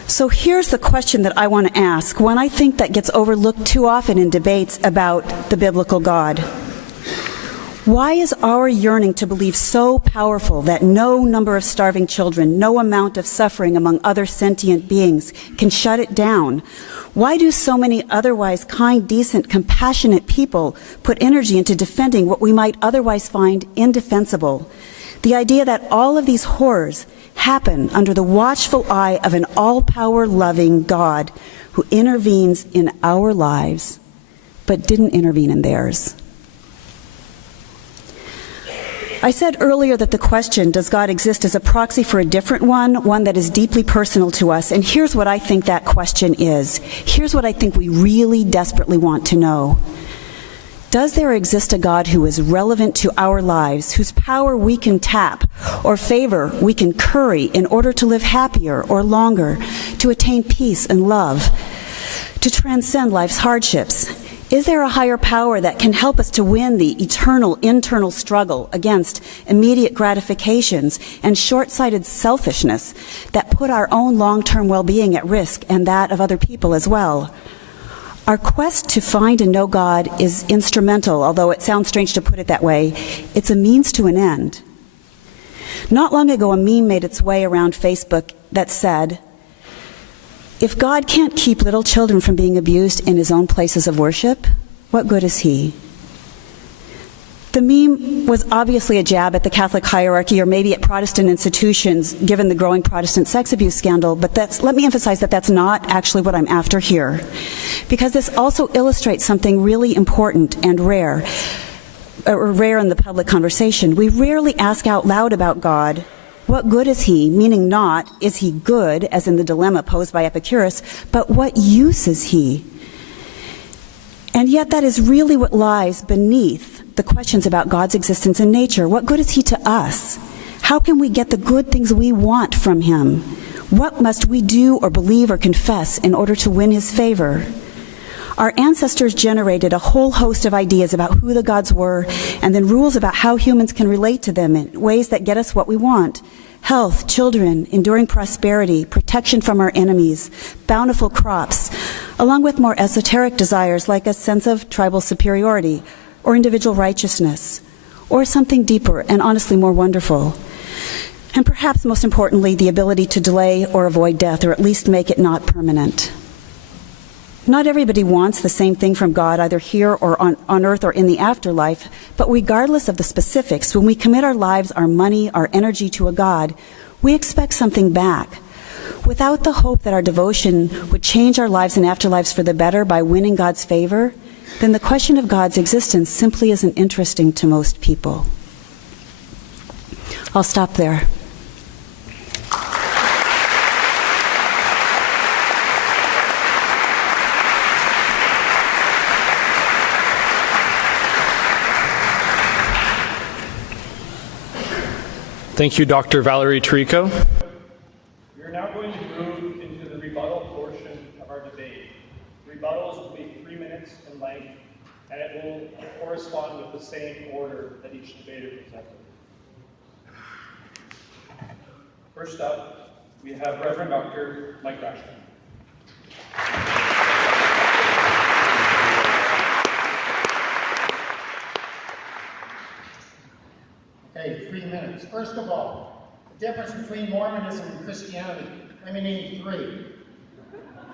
So here's the question that I want to ask, one I think that gets overlooked too often in debates about the biblical God. Why is our yearning to believe so powerful that no number of starving children, no amount of suffering among other sentient beings can shut it down? Why do so many otherwise kind, decent, compassionate people put energy into defending what we might otherwise find indefensible? The idea that all of these horrors happen under the watchful eye of an all-power-loving God who intervenes in our lives, but didn't intervene in theirs. I said earlier that the question, does God exist, is a proxy for a different one that is deeply personal to us. And here's what I think that question is. Here's what I think we really desperately want to know. Does there exist a God who is relevant to our lives, whose power we can tap, or favor we can curry in order to live happier or longer, to attain peace and love, to transcend life's hardships? Is there a higher power that can help us to win the eternal internal struggle against immediate gratifications and short-sighted selfishness that put our own long-term well-being at risk and that of other people as well? Our quest to find and know God is instrumental, although it sounds strange to put it that way. It's a means to an end. Not long ago, a meme made its way around Facebook that said, "If God can't keep little children from being abused in his own places of worship, what good is he?" The meme was obviously a jab at the Catholic hierarchy or maybe at Protestant institutions, given the growing Protestant sex abuse scandal, but let me emphasize that that's not actually what I'm after here, because this also illustrates something really important and rare in the public conversation. We rarely ask out loud about God, what good is he? Meaning not, is he good, as in the dilemma posed by Epicurus, but what use is he? And yet that is really what lies beneath the questions about God's existence and nature. What good is he to us? How can we get the good things we want from him? What must we do or believe or confess in order to win his favor? Our ancestors generated a whole host of ideas about who the gods were, and then rules about how humans can relate to them in ways that get us what we want: health, children, enduring prosperity, protection from our enemies, bountiful crops, along with more esoteric desires like a sense of tribal superiority or individual righteousness, or something deeper and honestly more wonderful. And perhaps most importantly, the ability to delay or avoid death, or at least make it not permanent. Not everybody wants the same thing from God, either here or on earth or in the afterlife, but regardless of the specifics, when we commit our lives, our money, our energy to a God, we expect something back. Without the hope that our devotion would change our lives and afterlives for the better by winning God's favor, then the question of God's existence simply isn't interesting to most people. I'll stop there. Thank you, Dr. Valerie Tarico. We are now going to move into the rebuttal portion of our debate. Rebuttals will be 3 minutes in length, and it will correspond with the same order that each debater presented. First up, we have Reverend Dr. Mike Raschko. Difference between Mormonism and Christianity. Let me name 3.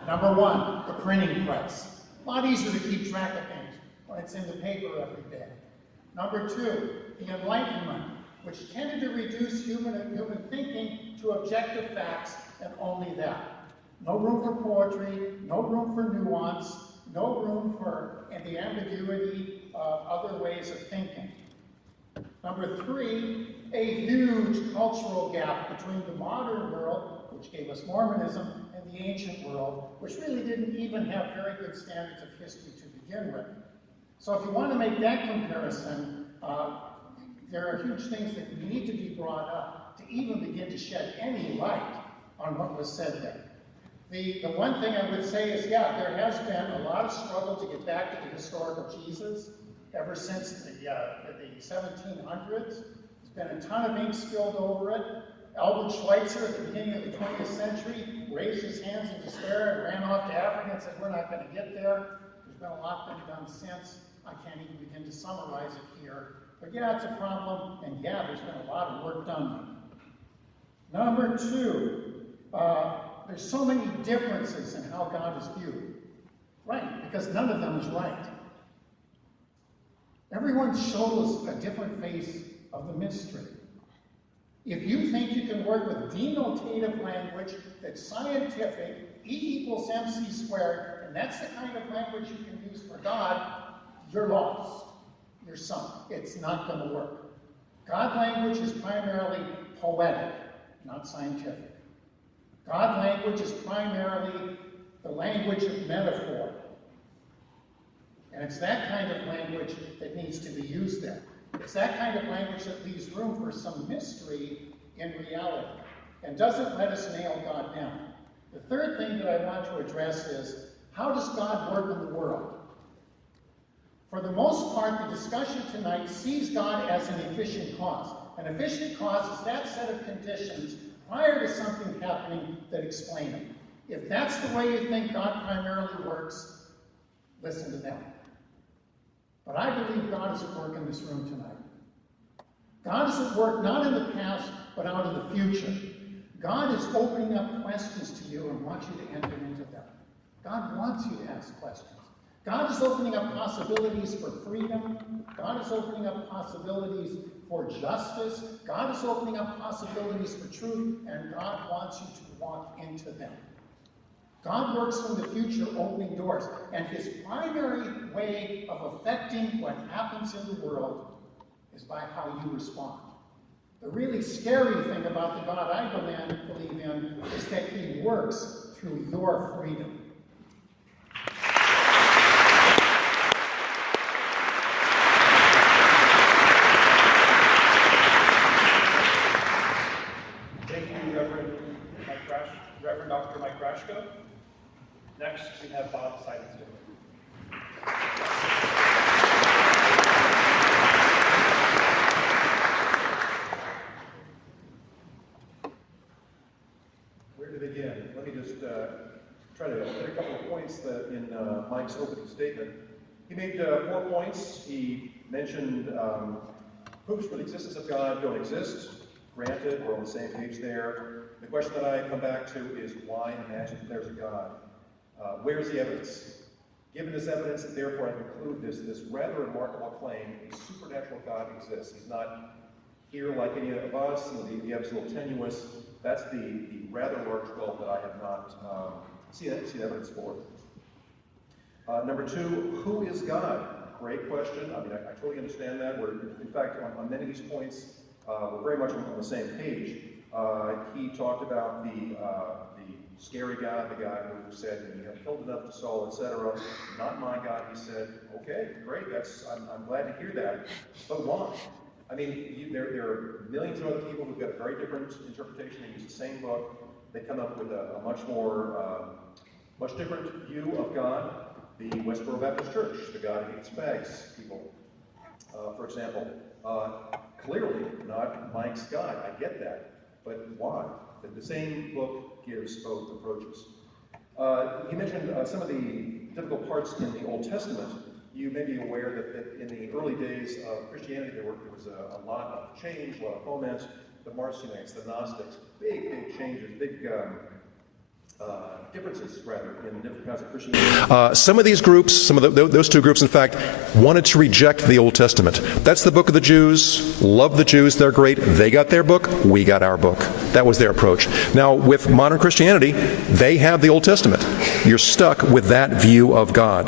Number 1, the printing press. A lot easier to keep track of things when it's in the paper every day. Number 2, the Enlightenment, which tended to reduce human thinking to objective facts and only that. No room for poetry, no room for nuance, no room for the ambiguity of other ways of thinking. Number 3, a huge cultural gap between the modern world, which gave us Mormonism, and the ancient world, which really didn't even have very good standards of history to begin with. So if you want to make that comparison, there are huge things that need to be brought up to even begin to shed any light on what was said there. The one thing I would say is, yeah, there has been a lot of struggle to get back to the historical Jesus ever since the 1700s. There's been a ton of ink spilled over it. Albert Schweitzer at the beginning of the 20th century raised his hands in despair and ran off to Africa and said, we're not going to get there. There's been a lot been done since. I can't even begin to summarize it here. But yeah, it's a problem, and yeah, there's been a lot of work done on it. Number 2, there's so many differences in how God is viewed. Right, because none of them is right. Everyone shows a different face of the mystery. If you think you can work with denotative language that's scientific, E = mc squared, and that's the kind of language you can use for God, you're lost. You're sunk. It's not going to work. God language is primarily poetic, not scientific. God language is primarily the language of metaphor. And it's that kind of language that needs to be used there. It's that kind of language that leaves room for some mystery in reality and doesn't let us nail God down. The third thing that I want to address is, how does God work in the world? For the most part, the discussion tonight sees God as an efficient cause. An efficient cause is that set of conditions prior to something happening that explain it. If that's the way you think God primarily works, listen to them. But I believe God is at work in this room tonight. God is at work not in the past, but out in the future. God is opening up questions to you and wants you to enter into them. God wants you to ask questions. God is opening up possibilities for freedom. God is opening up possibilities for justice. God is opening up possibilities for truth, and God wants you to walk into them. God works from the future, opening doors, and his primary way of affecting what happens in the world is by how you respond. The really scary thing about the God I believe in is that he works through your freedom. Thank you, Reverend Dr. Mike Raschko. Next, we have Bob Seidensticker. Where to begin? Let me just try to hit a couple of points that in Mike's opening statement. He made 4 points. He mentioned proofs for the existence of God don't exist. Granted, we're on the same page there. The question that I come back to is, why imagine that there's a God? Where's the evidence? Given this evidence, therefore I conclude this rather remarkable claim: a supernatural God exists. He's not here like any of us, the evidence is tenuous. That's the rather large gulf that I have not seen evidence for. Number 2, who is God? Great question. I mean, I totally understand that. In fact, on many of these points, we're very much on the same page. He talked about the scary God, the guy who said, you have killed enough to Saul, etc. Not my God, he said. Okay, great. I'm glad to hear that. But why? I mean, there are millions of other people who've got a very different interpretation. They use the same book. They come up with a much different view of God. The Westboro Baptist Church, the God who hates fags people, for example. Clearly not Mike's God. I get that. But why? The same book gives both approaches. He mentioned some of the difficult parts in the Old Testament. You may be aware that in the early days of Christianity, there was a lot of change, a lot of foment. the Marcionites, the Gnostics, big changes, big differences, rather, in different kinds of Christianity. Some of these groups, those two groups, in fact, wanted to reject the Old Testament. That's the book of the Jews. Love the Jews. They're great. They got their book. We got our book. That was their approach. Now, with modern Christianity, they have the Old Testament. You're stuck with that view of God.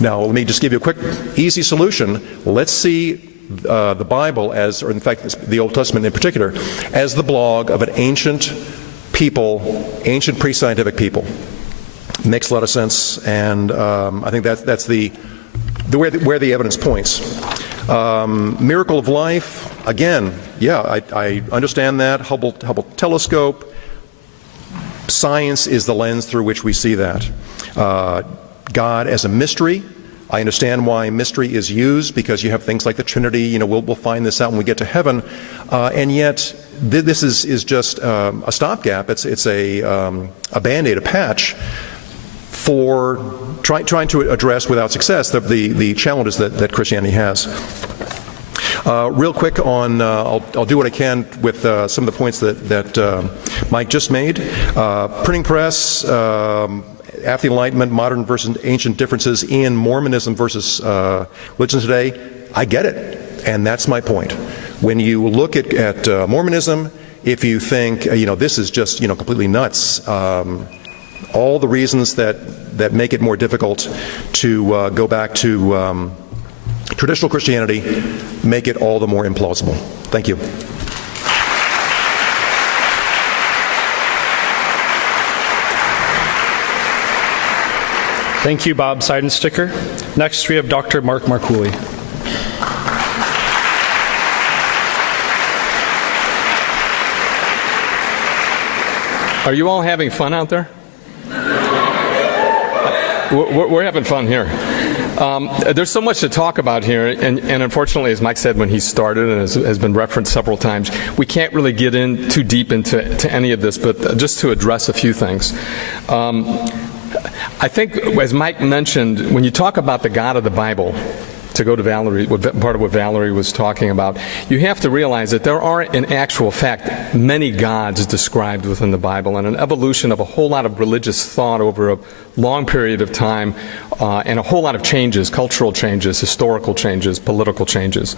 Now, let me just give you a quick, easy solution. Let's see the Bible as, or in fact, the Old Testament in particular, as the blog of an ancient people, ancient pre-scientific people. Makes a lot of sense, and I think that's where the evidence points. Miracle of life, again, yeah, I understand that. Hubble telescope. Science is the lens through which we see that. God as a mystery. I understand why mystery is used, because you have things like the Trinity. You know, we'll find this out when we get to heaven, and yet this is just a stopgap. It's a Band-Aid, a patch for trying to address without success the challenges that Christianity has. Real quick on, I'll do what I can with some of the points that Mike just made. Printing press. After the Enlightenment, modern versus ancient differences in Mormonism versus religion today, I get it, and that's my point. When you look at Mormonism, if you think, this is just, completely nuts, all the reasons that make it more difficult to go back to traditional Christianity make it all the more implausible. Thank you. Thank you, Bob Seidensticker. Next, we have Dr. Markuly. Are you all having fun out there? We're having fun here. There's so much to talk about here, and unfortunately, as Mike said when he started, and has been referenced several times, we can't really get in too deep into any of this, but just to address a few things. I think, as Mike mentioned, when you talk about the God of the Bible, to go to Valerie, part of what Valerie was talking about, you have to realize that there are, in actual fact, many gods described within the Bible, and an evolution of a whole lot of religious thought over a long period of time, and a whole lot of changes, cultural changes, historical changes, political changes.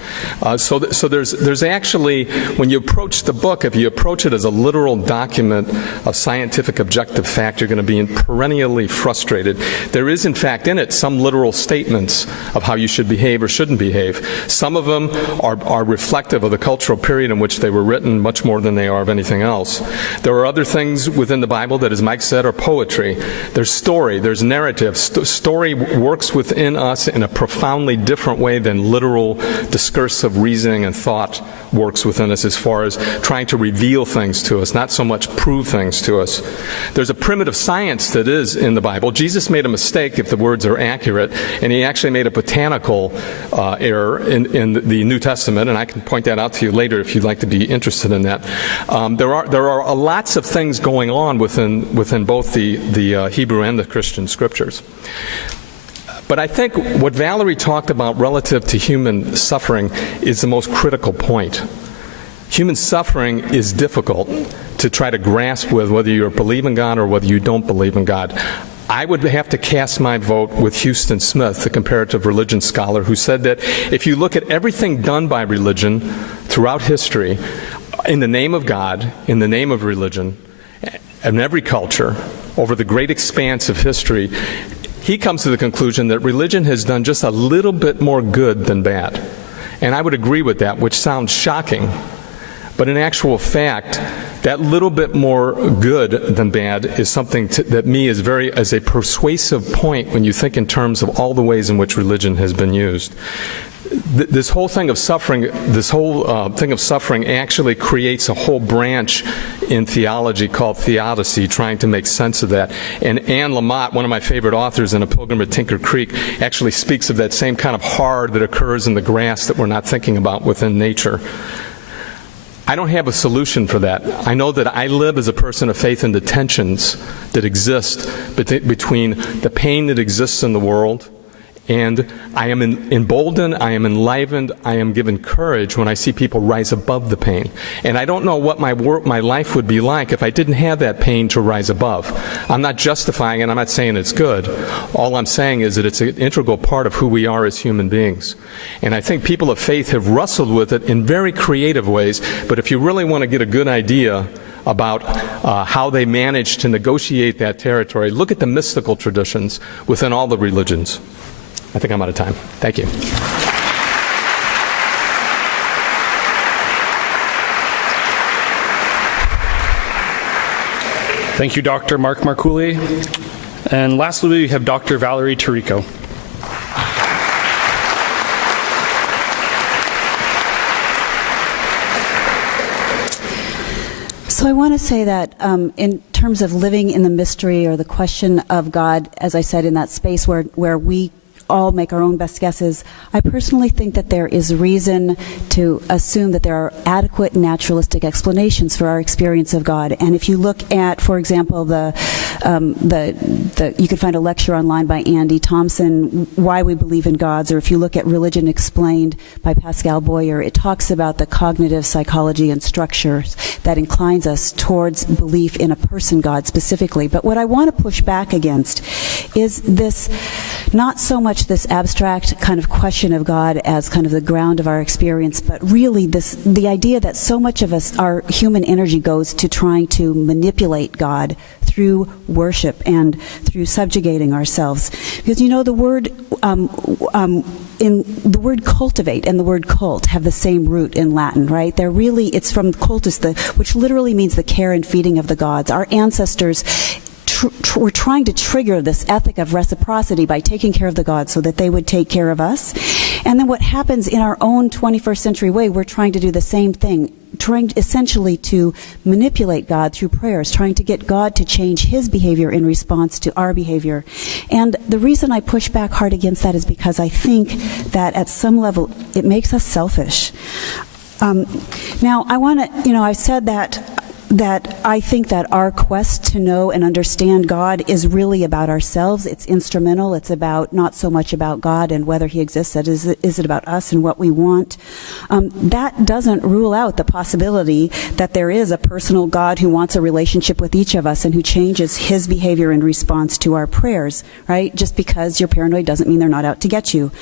So there's actually, when you approach the book, if you approach it as a literal document of scientific objective fact, you're going to be perennially frustrated. There is, in fact, in it some literal statements of how you should behave or shouldn't behave. Some of them are reflective of the cultural period in which they were written, much more than they are of anything else. There are other things within the Bible that, as Mike said, are poetry. There's story, there's narrative. Story works within us in a profoundly different way than literal discursive reasoning and thought works within us, as far as trying to reveal things to us, not so much prove things to us. There's a primitive science that is in the Bible. Jesus made a mistake, if the words are accurate, and he actually made a botanical error in the New Testament, and I can point that out to you later if you'd like to be interested in that. There are lots of things going on within both the Hebrew and the Christian scriptures. But I think what Valerie talked about relative to human suffering is the most critical point. Human suffering is difficult to try to grasp with, whether you believe in God or whether you don't believe in God. I would have to cast my vote with Houston Smith, the comparative religion scholar, who said that if you look at everything done by religion throughout history, in the name of God, in the name of religion, in every culture, over the great expanse of history, he comes to the conclusion that religion has done just a little bit more good than bad. And I would agree with that, which sounds shocking. But in actual fact, that little bit more good than bad is something that me is as a persuasive point when you think in terms of all the ways in which religion has been used. This whole thing of suffering, actually creates a whole branch in theology called theodicy, trying to make sense of that. And Anne Lamott, one of my favorite authors in A Pilgrim at Tinker Creek, actually speaks of that same kind of horror that occurs in the grass that we're not thinking about within nature. I don't have a solution for that. I know that I live as a person of faith in the tensions that exist between the pain that exists in the world And I am emboldened, I am enlivened, I am given courage when I see people rise above the pain. And I don't know what my life would be like if I didn't have that pain to rise above. I'm not justifying it, I'm not saying it's good. All I'm saying is that it's an integral part of who we are as human beings. And I think people of faith have wrestled with it in very creative ways, but if you really want to get a good idea about how they managed to negotiate that territory, look at the mystical traditions within all the religions. I think I'm out of time. Thank you. Thank you, Dr. Markuly. And lastly, we have Dr. Valerie Tarico. So I want to say that in terms of living in the mystery or the question of God, as I said, in that space where we all make our own best guesses, I personally think that there is reason to assume that there are adequate naturalistic explanations for our experience of God. And if you look at, for example, you can find a lecture online by Andy Thompson, Why We Believe in Gods, or if you look at Religion Explained by Pascal Boyer, it talks about the cognitive psychology and structures that inclines us towards belief in a person God specifically. But what I want to push back against is this, not so much this abstract kind of question of God as kind of the ground of our experience, but really the idea that so much of us, our human energy goes to trying to manipulate God through worship and through subjugating ourselves. Because the word in the word cultivate and the word cult have the same root in Latin, right? It's from cultus, which literally means the care and feeding of the gods. Our ancestors we're trying to trigger this ethic of reciprocity by taking care of the gods so that they would take care of us. And then what happens in our own 21st century way, we're trying to do the same thing, trying essentially to manipulate God through prayers, trying to get God to change his behavior in response to our behavior. And the reason I push back hard against that is because I think that at some level it makes us selfish. Now, I want to, I've said that I think that our quest to know and understand God is really about ourselves. It's instrumental. It's about not so much about God and whether he exists. Is it about us and what we want? That doesn't rule out the possibility that there is a personal God who wants a relationship with each of us and who changes his behavior in response to our prayers, right? Just because you're paranoid doesn't mean they're not out to get you.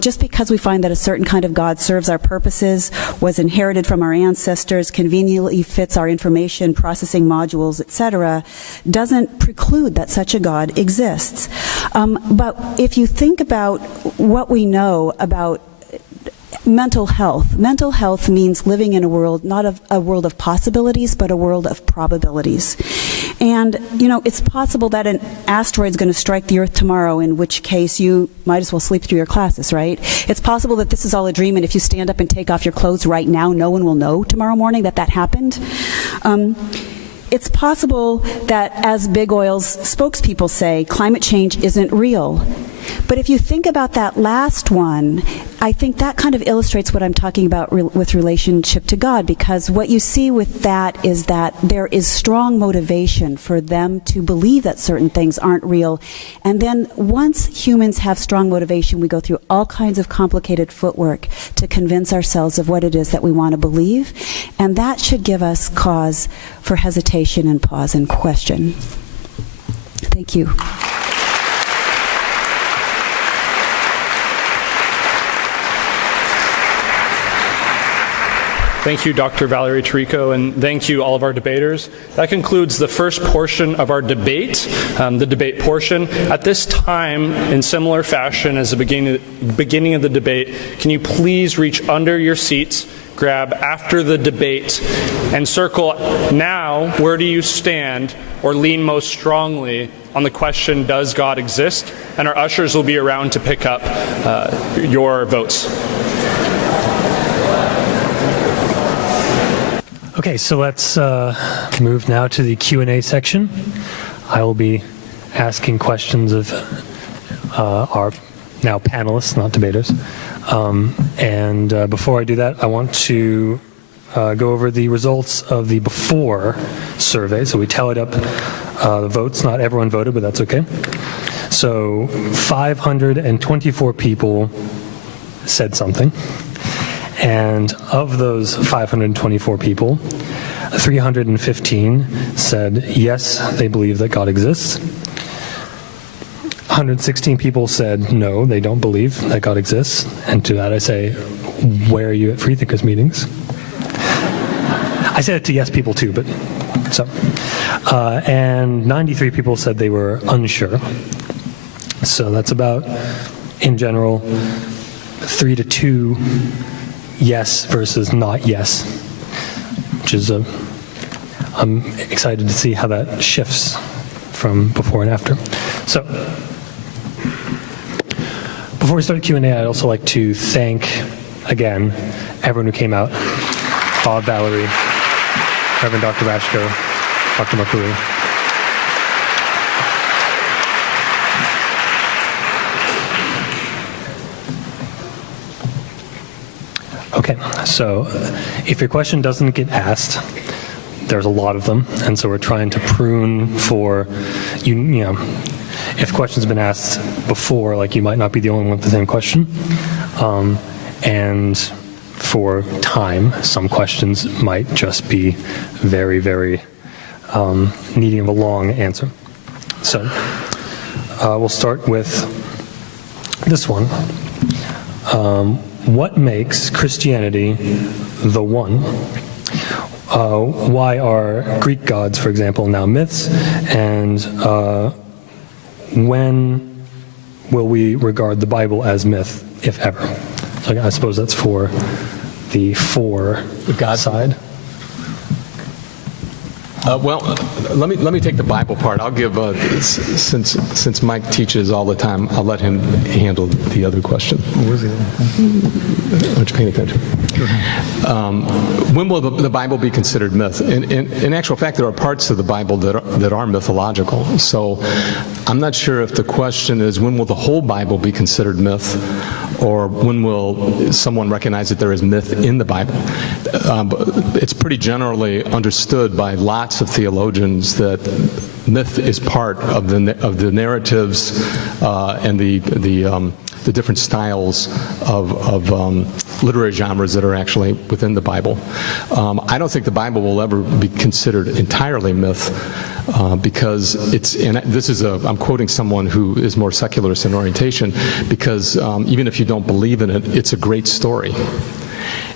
Just because we find that a certain kind of God serves our purposes, was inherited from our ancestors, conveniently fits our information processing modules, etc., doesn't preclude that such a God exists. But if you think about what we know about mental health means living in a world, not a world of possibilities, but a world of probabilities. And, it's possible that an asteroid's going to strike the Earth tomorrow, in which case you might as well sleep through your classes, right? It's possible that this is all a dream, and if you stand up and take off your clothes right now, no one will know tomorrow morning that happened. It's possible that, as Big Oil's spokespeople say, climate change isn't real. But if you think about that last one, I think that kind of illustrates what I'm talking about with relationship to God, because what you see with that is that there is strong motivation for them to believe that certain things aren't real. And then once humans have strong motivation, we go through all kinds of complicated footwork to convince ourselves of what it is that we want to believe. And that should give us cause for hesitation and pause and question. Thank you. Thank you, Dr. Valerie Tarico, and thank you, all of our debaters. That concludes the first portion of our debate, the debate portion. At this time, in similar fashion as the beginning of the debate, can you please reach under your seats, grab after the debate, and circle now, where do you stand, or lean most strongly on the question, does God exist? And our ushers will be around to pick up your votes. Okay, so let's move now to the Q&A section. I will be asking questions of our now panelists, not debaters. And before I do that, I want to go over the results of the before survey. So we tallied up the votes. Not everyone voted, but that's okay. So 524 people said something. And of those 524 people, 315 said yes, they believe that God exists. 116 people said no, they don't believe that God exists. And to that I say, where are you at Freethinkers meetings? I said it to yes people too, but so. And 93 people said they were unsure. So that's about, in general, 3 to 2 yes versus not yes, which is I'm excited to see how that shifts from before and after. So, before we start Q&A, I'd also like to thank, again, everyone who came out. Bob, Valerie, Reverend Dr. Raschko, Dr. Markuly. Okay, so if your question doesn't get asked, there's a lot of them, and so we're trying to prune for, you know, if a question's been asked before, like you might not be the only one with the same question, and for time, some questions might just be very, very needing of a long answer. So we'll start with this one. What makes Christianity the one? Why are Greek gods, for example, now myths? And when will we regard the Bible as myth, if ever? So I suppose that's for the God side. Well, let me take the Bible part. I'll give since Mike teaches all the time, I'll let him handle the other question. Where's the other one? Aren't you paying attention? When will the Bible be considered myth? In actual fact, there are parts of the Bible that are mythological. So I'm not sure if the question is when will the whole Bible be considered myth, or when will someone recognize that there is myth in the Bible? It's pretty generally understood by lots of theologians that myth is part of the narratives and the different styles of literary genres that are actually within the Bible. I don't think the Bible will ever be considered entirely myth because I'm quoting someone who is more secularist in orientation, because even if you don't believe in it, it's a great story.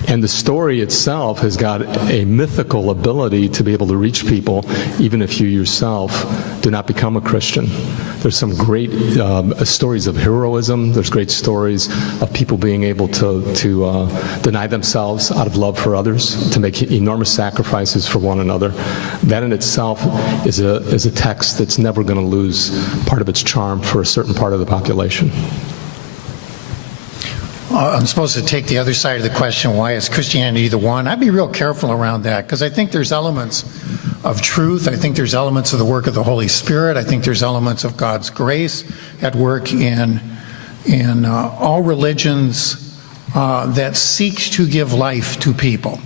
And the story itself has got a mythical ability to be able to reach people, even if you yourself do not become a Christian. There's some great stories of heroism. There's great stories of people being able to deny themselves out of love for others, to make enormous sacrifices for one another. That in itself is a text that's never going to lose part of its charm for a certain part of the population. I'm supposed to take the other side of the question, why is Christianity the one? I'd be real careful around that, because I think there's elements of truth. I think there's elements of the work of the Holy Spirit. I think there's elements of God's grace at work in all religions that seek to give life to people.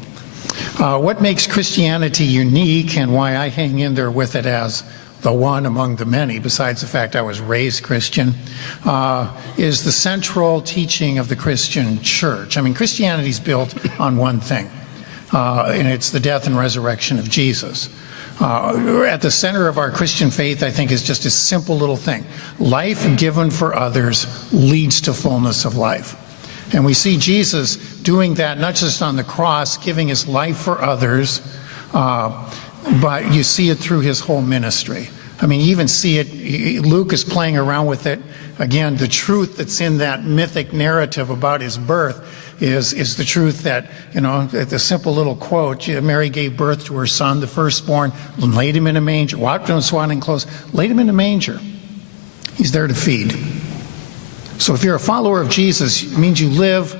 What makes Christianity unique, and why I hang in there with it as the one among the many, besides the fact I was raised Christian, is the central teaching of the Christian church. I mean, Christianity is built on one thing, and it's the death and resurrection of Jesus. At the center of our Christian faith, I think, is just a simple little thing. Life given for others leads to fullness of life. And we see Jesus doing that, not just on the cross, giving his life for others, but you see it through his whole ministry. I mean, you even see it, Luke is playing around with it. Again, the truth that's in that mythic narrative about his birth is the truth that, you know, the simple little quote, Mary gave birth to her son, the firstborn, and laid him in a manger, wrapped him in swaddling clothes, laid him in a manger. He's there to feed. So if you're a follower of Jesus, it means you live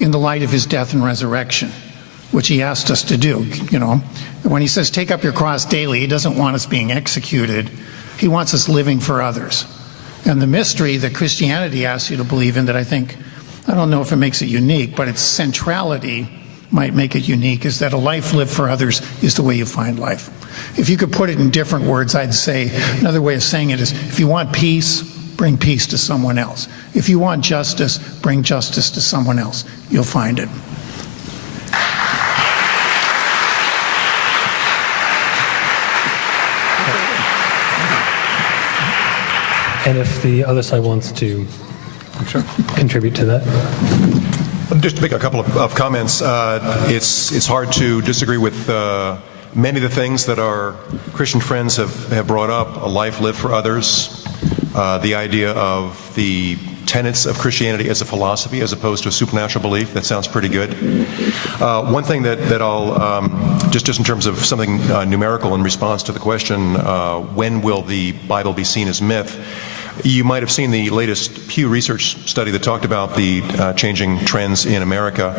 in the light of his death and resurrection, which he asked us to do. You know, when he says take up your cross daily, he doesn't want us being executed. He wants us living for others. And the mystery that Christianity asks you to believe in, that I don't know if it makes it unique, but its centrality might make it unique, is that a life lived for others is the way you find life. If you could put it in different words, I'd say another way of saying it is, if you want peace, bring peace to someone else. If you want justice, bring justice to someone else. You'll find it. And if the other side wants to contribute to that. Just to make a couple of comments. It's hard to disagree with many of the things that our Christian friends have brought up. A life lived for others, the idea of the tenets of Christianity as a philosophy as opposed to a supernatural belief. That sounds pretty good. One thing that I'll, just in terms of something numerical in response to the question, when will the Bible be seen as myth? You might have seen the latest Pew Research study that talked about the changing trends in America.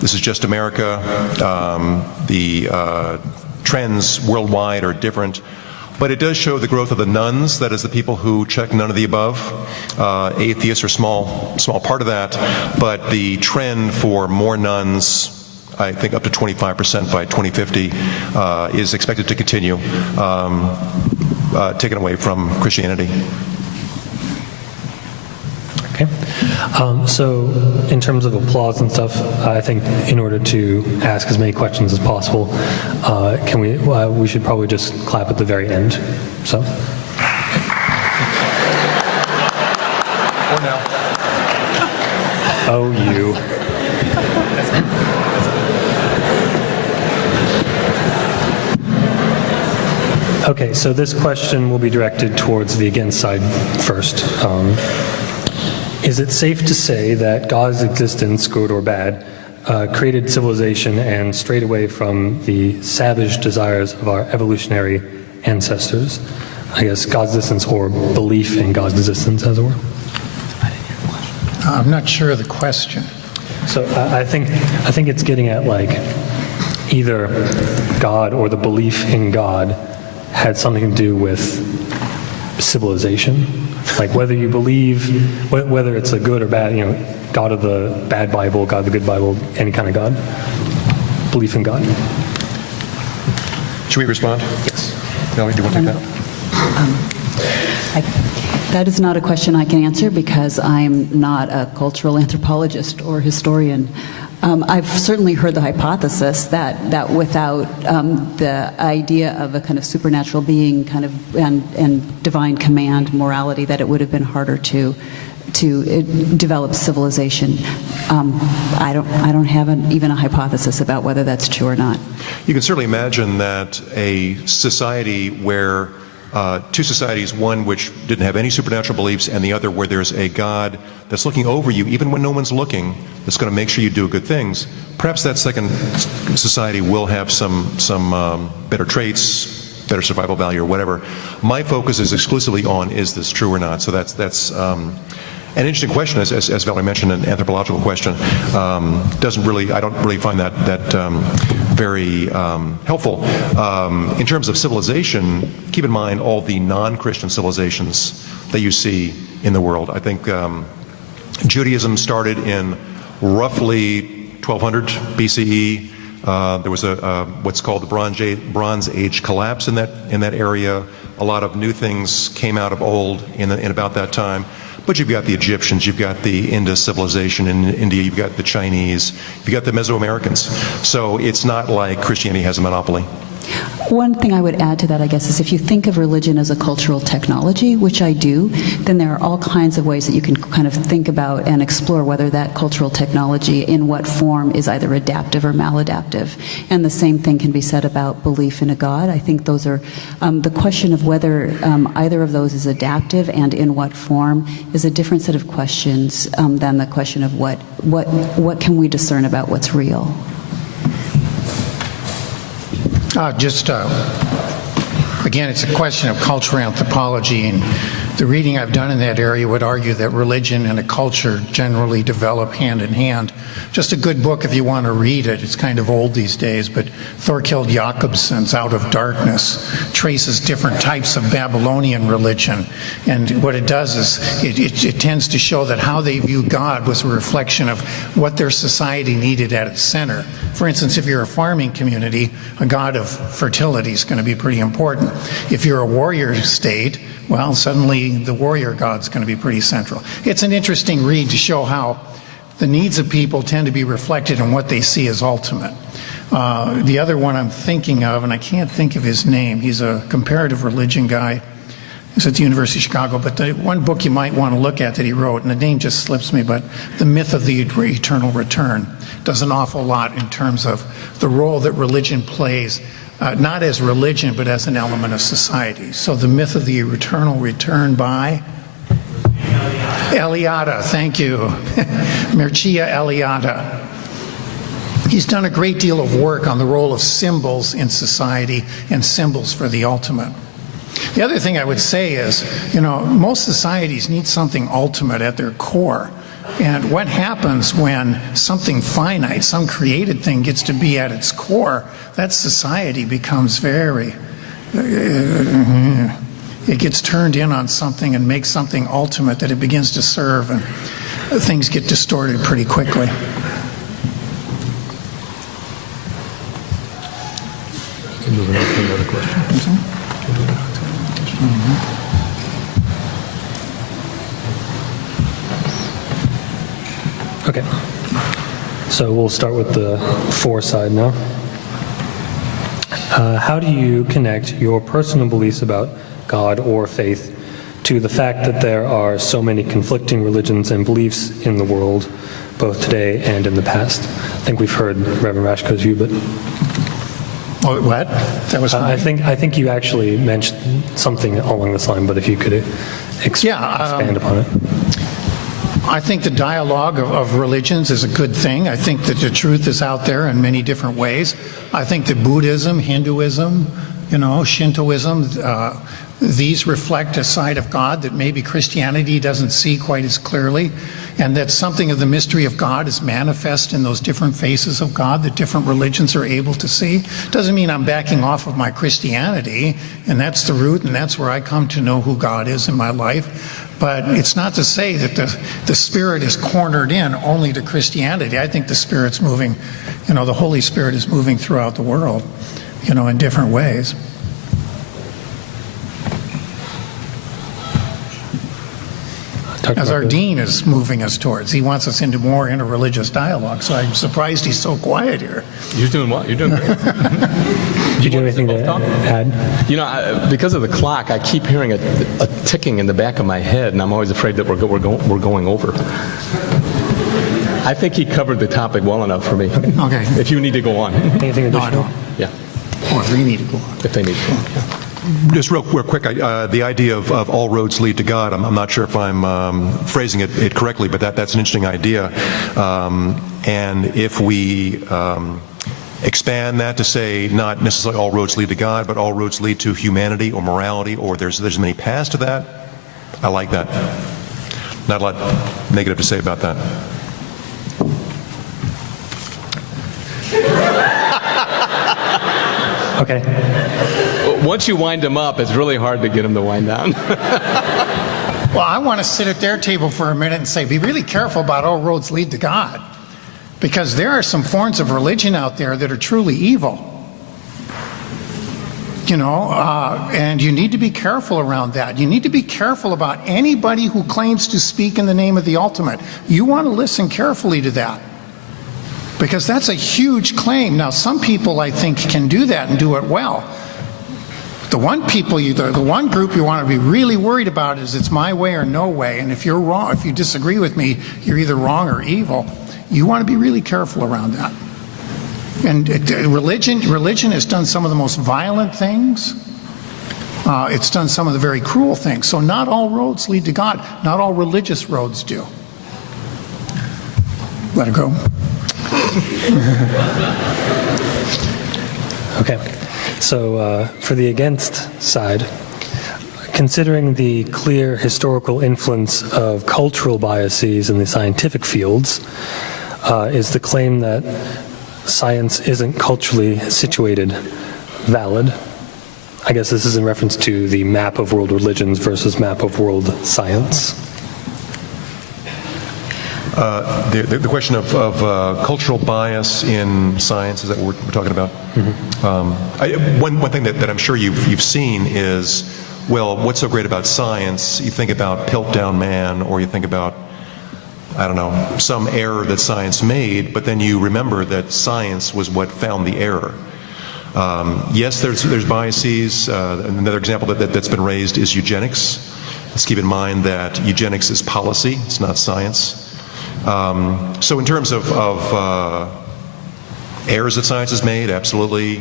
This is just America. The trends worldwide are different. But it does show the growth of the nones, that is the people who check none of the above. Atheists are small part of that, but the trend for more nuns, I think up to 25% by 2050, is expected to continue, taken away from Christianity. Okay. So in terms of applause and stuff, I think in order to ask as many questions as possible, we should probably just clap at the very end. So. Or now. Oh, you. Okay, so this question will be directed towards the against side first. Is it safe to say that God's existence, good or bad, created civilization and strayed away from the savage desires of our evolutionary ancestors? I guess God's existence or belief in God's existence, as it were. I'm not sure of the question. So I think it's getting at like either God or the belief in God had something to do with civilization. Like whether you believe, whether it's a good or bad, God of the bad Bible, God of the good Bible, any kind of God. Belief in God. Should we respond? Yes. Valerie, do you want to take that? That is not a question I can answer because I'm not a cultural anthropologist or historian. I've certainly heard the hypothesis that without the idea of a kind of supernatural being and divine command, morality, that it would have been harder to develop civilization. I don't have even a hypothesis about whether that's true or not. You can certainly imagine that a society where two societies, one which didn't have any supernatural beliefs and the other where there's a God that's looking over you even when no one's looking, that's going to make sure you do good things, perhaps that second society will have some better traits, better survival value or whatever. My focus is exclusively on is this true or not. So that's an interesting question, as Valerie mentioned, an anthropological question. I don't really find that very helpful. In terms of civilization, keep in mind all the non-Christian civilizations that you see in the world. I think Judaism started in roughly 1200 BCE. There was what's called the Bronze Age collapse in that area. A lot of new things came out of old in about that time. But you've got the Egyptians, you've got the Indus civilization in India, you've got the Chinese, you've got the Mesoamericans. So it's not like Christianity has a monopoly. One thing I would add to that, I guess, is if you think of religion as a cultural technology, which I do, then there are all kinds of ways that you can kind of think about and explore whether that cultural technology, in what form, is either adaptive or maladaptive. And the same thing can be said about belief in a God. I think those are, the question of whether either of those is adaptive and in what form is a different set of questions than the question of what can we discern about what's real. Again, it's a question of cultural anthropology, and the reading I've done in that area would argue that religion and a culture generally develop hand in hand. Just a good book if you want to read it. It's kind of old these days, but Thorkild Jakobsson's Out of Darkness traces different types of Babylonian religion. And what it does is it tends to show that how they view God was a reflection of what their society needed at its center. For instance, if you're a farming community, a god of fertility is going to be pretty important. If you're a warrior state, well, suddenly the warrior god's going to be pretty central. It's an interesting read to show how the needs of people tend to be reflected in what they see as ultimate. The other one I'm thinking of, and I can't think of his name, he's a comparative religion guy. He's at the University of Chicago, but the one book you might want to look at that he wrote, and the name just slips me, but The Myth of the Eternal Return does an awful lot in terms of the role that religion plays, not as religion, but as an element of society. So The Myth of the Eternal Return by Eliade, thank you. Mircea Eliade. He's done a great deal of work on the role of symbols in society and symbols for the ultimate. The other thing I would say is, most societies need something ultimate at their core. And what happens when something finite, some created thing gets to be at its core, that society becomes it gets turned in on something and makes something ultimate that it begins to serve, and things get distorted pretty quickly. Moving on to another question. Okay. So we'll start with the for side now. How do you connect your personal beliefs about God or faith to the fact that there are so many conflicting religions and beliefs in the world, both today and in the past? I think we've heard Reverend Raschko's view, but... What? That was I think you actually mentioned something along this line, but if you could expand upon it. I think the dialogue of religions is a good thing. I think that the truth is out there in many different ways. I think that Buddhism, Hinduism, Shintoism, these reflect a side of God that maybe Christianity doesn't see quite as clearly, and that something of the mystery of God is manifest in those different faces of God that different religions are able to see. Doesn't mean I'm backing off of my Christianity, and that's the root, and that's where I come to know who God is in my life. But it's not to say that the Spirit is cornered in only to Christianity. I think the Spirit's moving, the Holy Spirit is moving throughout the world, in different ways. As our dean is moving us towards. He wants us into more interreligious dialogue, so I'm surprised he's so quiet here. You're doing well. You're doing great. Did you have anything to add? Because of the clock, I keep hearing a ticking in the back of my head, and I'm always afraid that we're going over. I think he covered the topic well enough for me. Okay. If you need to go on. Anything additional? No, I don't. Yeah. Or if they need to go on. If they need to go on. Yeah. Just real quick, the idea of all roads lead to God, I'm not sure if I'm phrasing it correctly, but that's an interesting idea. And if we expand that to say not necessarily all roads lead to God, but all roads lead to humanity or morality, or there's many paths to that, I like that. Not a lot negative to say about that. Okay. Once you wind them up, it's really hard to get them to wind down. Well, I want to sit at their table for a minute and say, be really careful about all roads lead to God. Because there are some forms of religion out there that are truly evil. And you need to be careful around that. You need to be careful about anybody who claims to speak in the name of the ultimate. You want to listen carefully to that. Because that's a huge claim. Now, some people, I think, can do that and do it well. The one group you want to be really worried about is it's my way or no way. And if you're wrong, if you disagree with me, you're either wrong or evil. You want to be really careful around that. And religion has done some of the most violent things. It's done some of the very cruel things. So not all roads lead to God. Not all religious roads do. Let it go. Okay. So for the against side, considering the clear historical influence of cultural biases in the scientific fields, is the claim that science isn't culturally situated valid? I guess this is in reference to the map of world religions versus map of world science. The question of cultural bias in science, is that what we're talking about? Mm-hmm. One thing that I'm sure you've seen is well, what's so great about science? You think about Piltdown Man, or you think about, I don't know, some error that science made, but then you remember that science was what found the error. Yes, there's biases. Another example that's been raised is eugenics. Let's keep in mind that eugenics is policy, it's not science. So in terms of errors that science has made, absolutely.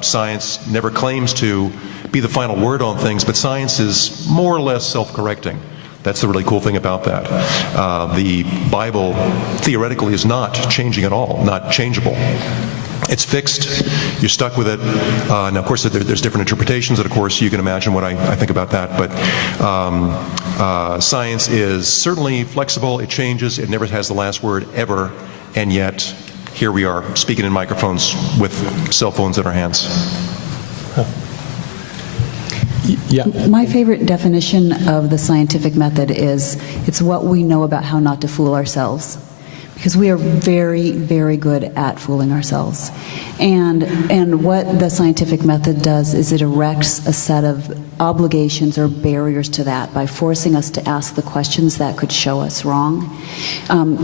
Science never claims to be the final word on things, but science is more or less self-correcting. That's the really cool thing about that. The Bible theoretically is not changing at all, not changeable. It's fixed. You're stuck with it. Now, of course, there's different interpretations, and of course, you can imagine what I think about that. But science is certainly flexible. It changes. It never has the last word ever. And yet, here we are speaking in microphones with cell phones in our hands. Yeah. My favorite definition of the scientific method is it's what we know about how not to fool ourselves. Because we are very, very good at fooling ourselves. And what the scientific method does is it erects a set of obligations or barriers to that by forcing us to ask the questions that could show us wrong. Of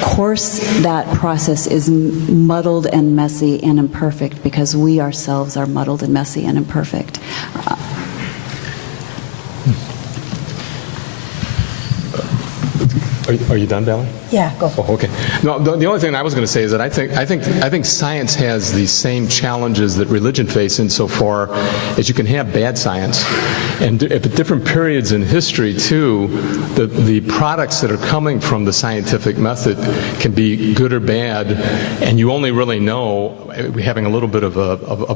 course, that process is muddled and messy and imperfect because we ourselves are muddled and messy and imperfect. Are you done, Valerie? Yeah, go. Oh, okay. No, the only thing I was going to say is that I think science has the same challenges that religion face insofar as you can have bad science, and at different periods in history too, the products that are coming from the scientific method can be good or bad, and you only really know having a little bit of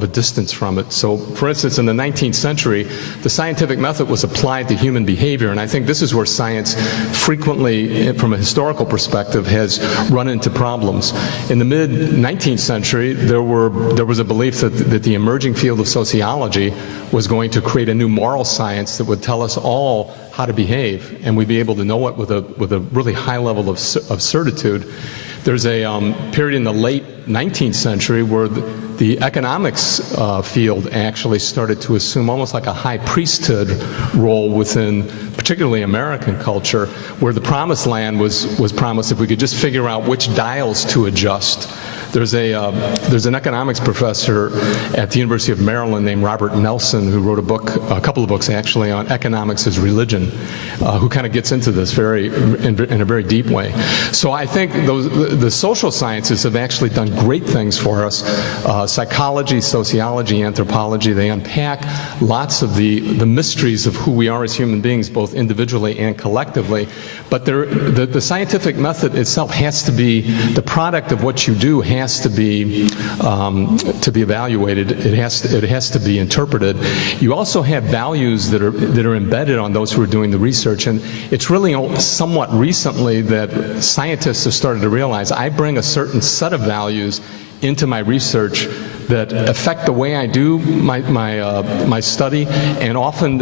a distance from it. So, for instance, in the 19th century, the scientific method was applied to human behavior, and I think this is where science frequently, from a historical perspective, has run into problems. In the mid-19th century, there was a belief that the emerging field of sociology was going to create a new moral science that would tell us all how to behave, and we'd be able to know it with a really high level of certitude. There's a period in the late 19th century where the economics field actually started to assume almost like a high priesthood role within particularly American culture, where the promised land was promised if we could just figure out which dials to adjust. There's an economics professor at the University of Maryland named Robert Nelson who wrote a couple of books actually, on economics as religion, who kind of gets into this in a very deep way. So I think the social sciences have actually done great things for us. Psychology, sociology, anthropology, they unpack lots of the mysteries of who we are as human beings, both individually and collectively. But the scientific method itself has to be, the product of what you do has to be evaluated. It has to be interpreted. You also have values that are embedded on those who are doing the research, and it's really somewhat recently that scientists have started to realize I bring a certain set of values into my research that affect the way I do my study, and often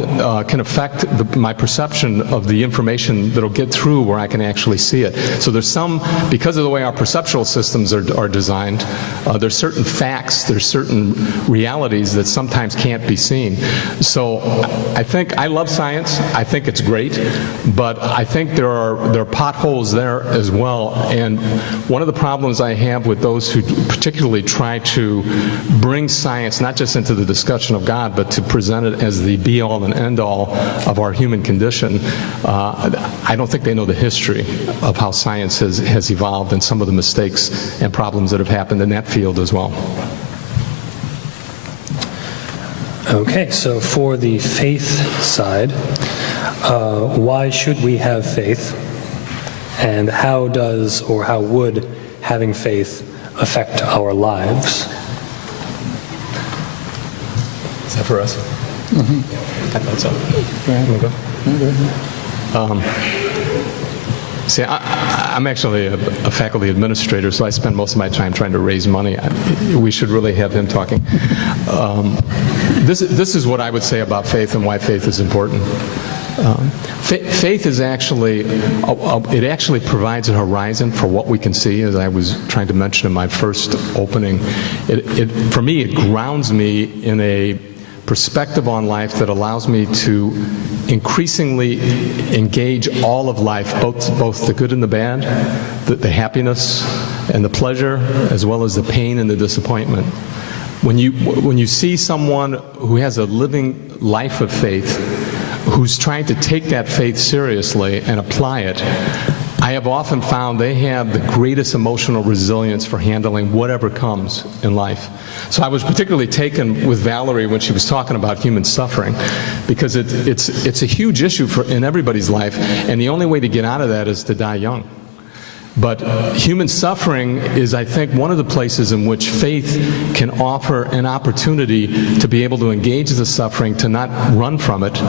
can affect my perception of the information that'll get through where I can actually see it. So there's because of the way our perceptual systems are designed, there's certain facts, there's certain realities that sometimes can't be seen. So I love science. I think it's great, but I think there are potholes there as well. And one of the problems I have with those who particularly try to bring science not just into the discussion of God, but to present it as the be-all and end-all of our human condition, I don't think they know the history of how science has evolved and some of the mistakes and problems that have happened in that field as well. Okay, so for the faith side, why should we have faith, and how would having faith affect our lives? Is that for us? Mm-hmm. I thought so. Go ahead. See, I'm actually a faculty administrator, so I spend most of my time trying to raise money. We should really have him talking. This is what I would say about faith and why faith is important. Faith is actually, it actually provides a horizon for what we can see, as I was trying to mention in my first opening. For me, it grounds me in a perspective on life that allows me to increasingly engage all of life, both the good and the bad, the happiness and the pleasure, as well as the pain and the disappointment. When you see someone who has a living life of faith, who's trying to take that faith seriously and apply it, I have often found they have the greatest emotional resilience for handling whatever comes in life. So I was particularly taken with Valerie when she was talking about human suffering, because it's a huge issue in everybody's life, and the only way to get out of that is to die young. But human suffering is, I think, one of the places in which faith can offer an opportunity to be able to engage the suffering, to not run from it,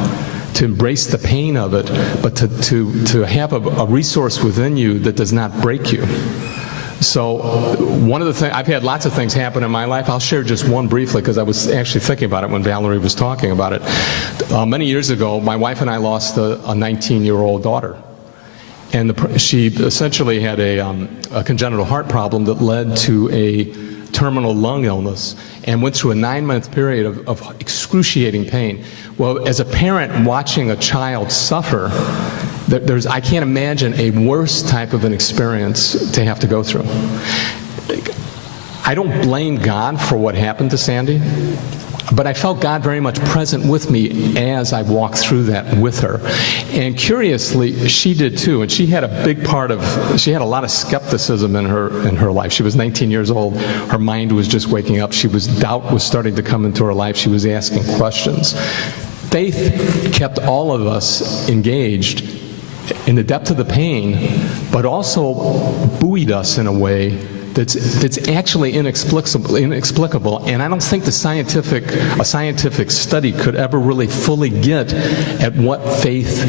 to embrace the pain of it, but to have a resource within you that does not break you. So one of the things, I've had lots of things happen in my life. I'll share just one briefly, because I was actually thinking about it when Valerie was talking about it. Many years ago, my wife and I lost a 19-year-old daughter. And she essentially had a congenital heart problem that led to a terminal lung illness and went through a 9-month period of excruciating pain. Well, as a parent watching a child suffer, I can't imagine a worse type of an experience to have to go through. I don't blame God for what happened to Sandy, but I felt God very much present with me as I walked through that with her. And curiously, she did too. And she had a big part of, she had a lot of skepticism in her life. She was 19 years old. Her mind was just waking up. Doubt was starting to come into her life. She was asking questions. Faith kept all of us engaged in the depth of the pain, but also buoyed us in a way that's actually inexplicable, and I don't think a scientific study could ever really fully get at what faith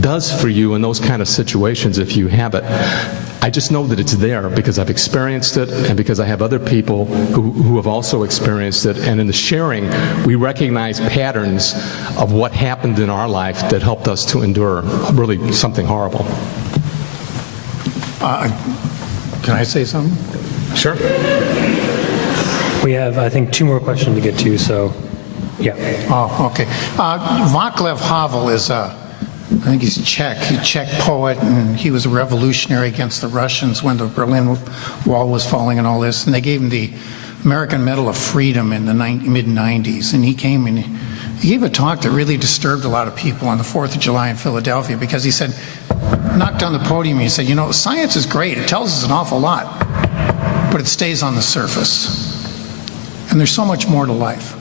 does for you in those kind of situations if you have it. I just know that it's there because I've experienced it, and because I have other people who have also experienced it, and in the sharing, we recognize patterns of what happened in our life that helped us to endure really something horrible. Can I say something? Sure. We have, I think, 2 more questions to get to, so yeah. Oh, okay. Václav Havel is I think he's Czech. He's a Czech poet, and he was a revolutionary against the Russians when the Berlin Wall was falling and all this. And they gave him the American Medal of Freedom in the mid-90s. And he came and he gave a talk that really disturbed a lot of people on the 4th of July in Philadelphia, because he said, knocked on the podium, he said, you know, science is great. It tells us an awful lot, but it stays on the surface. And there's so much more to life.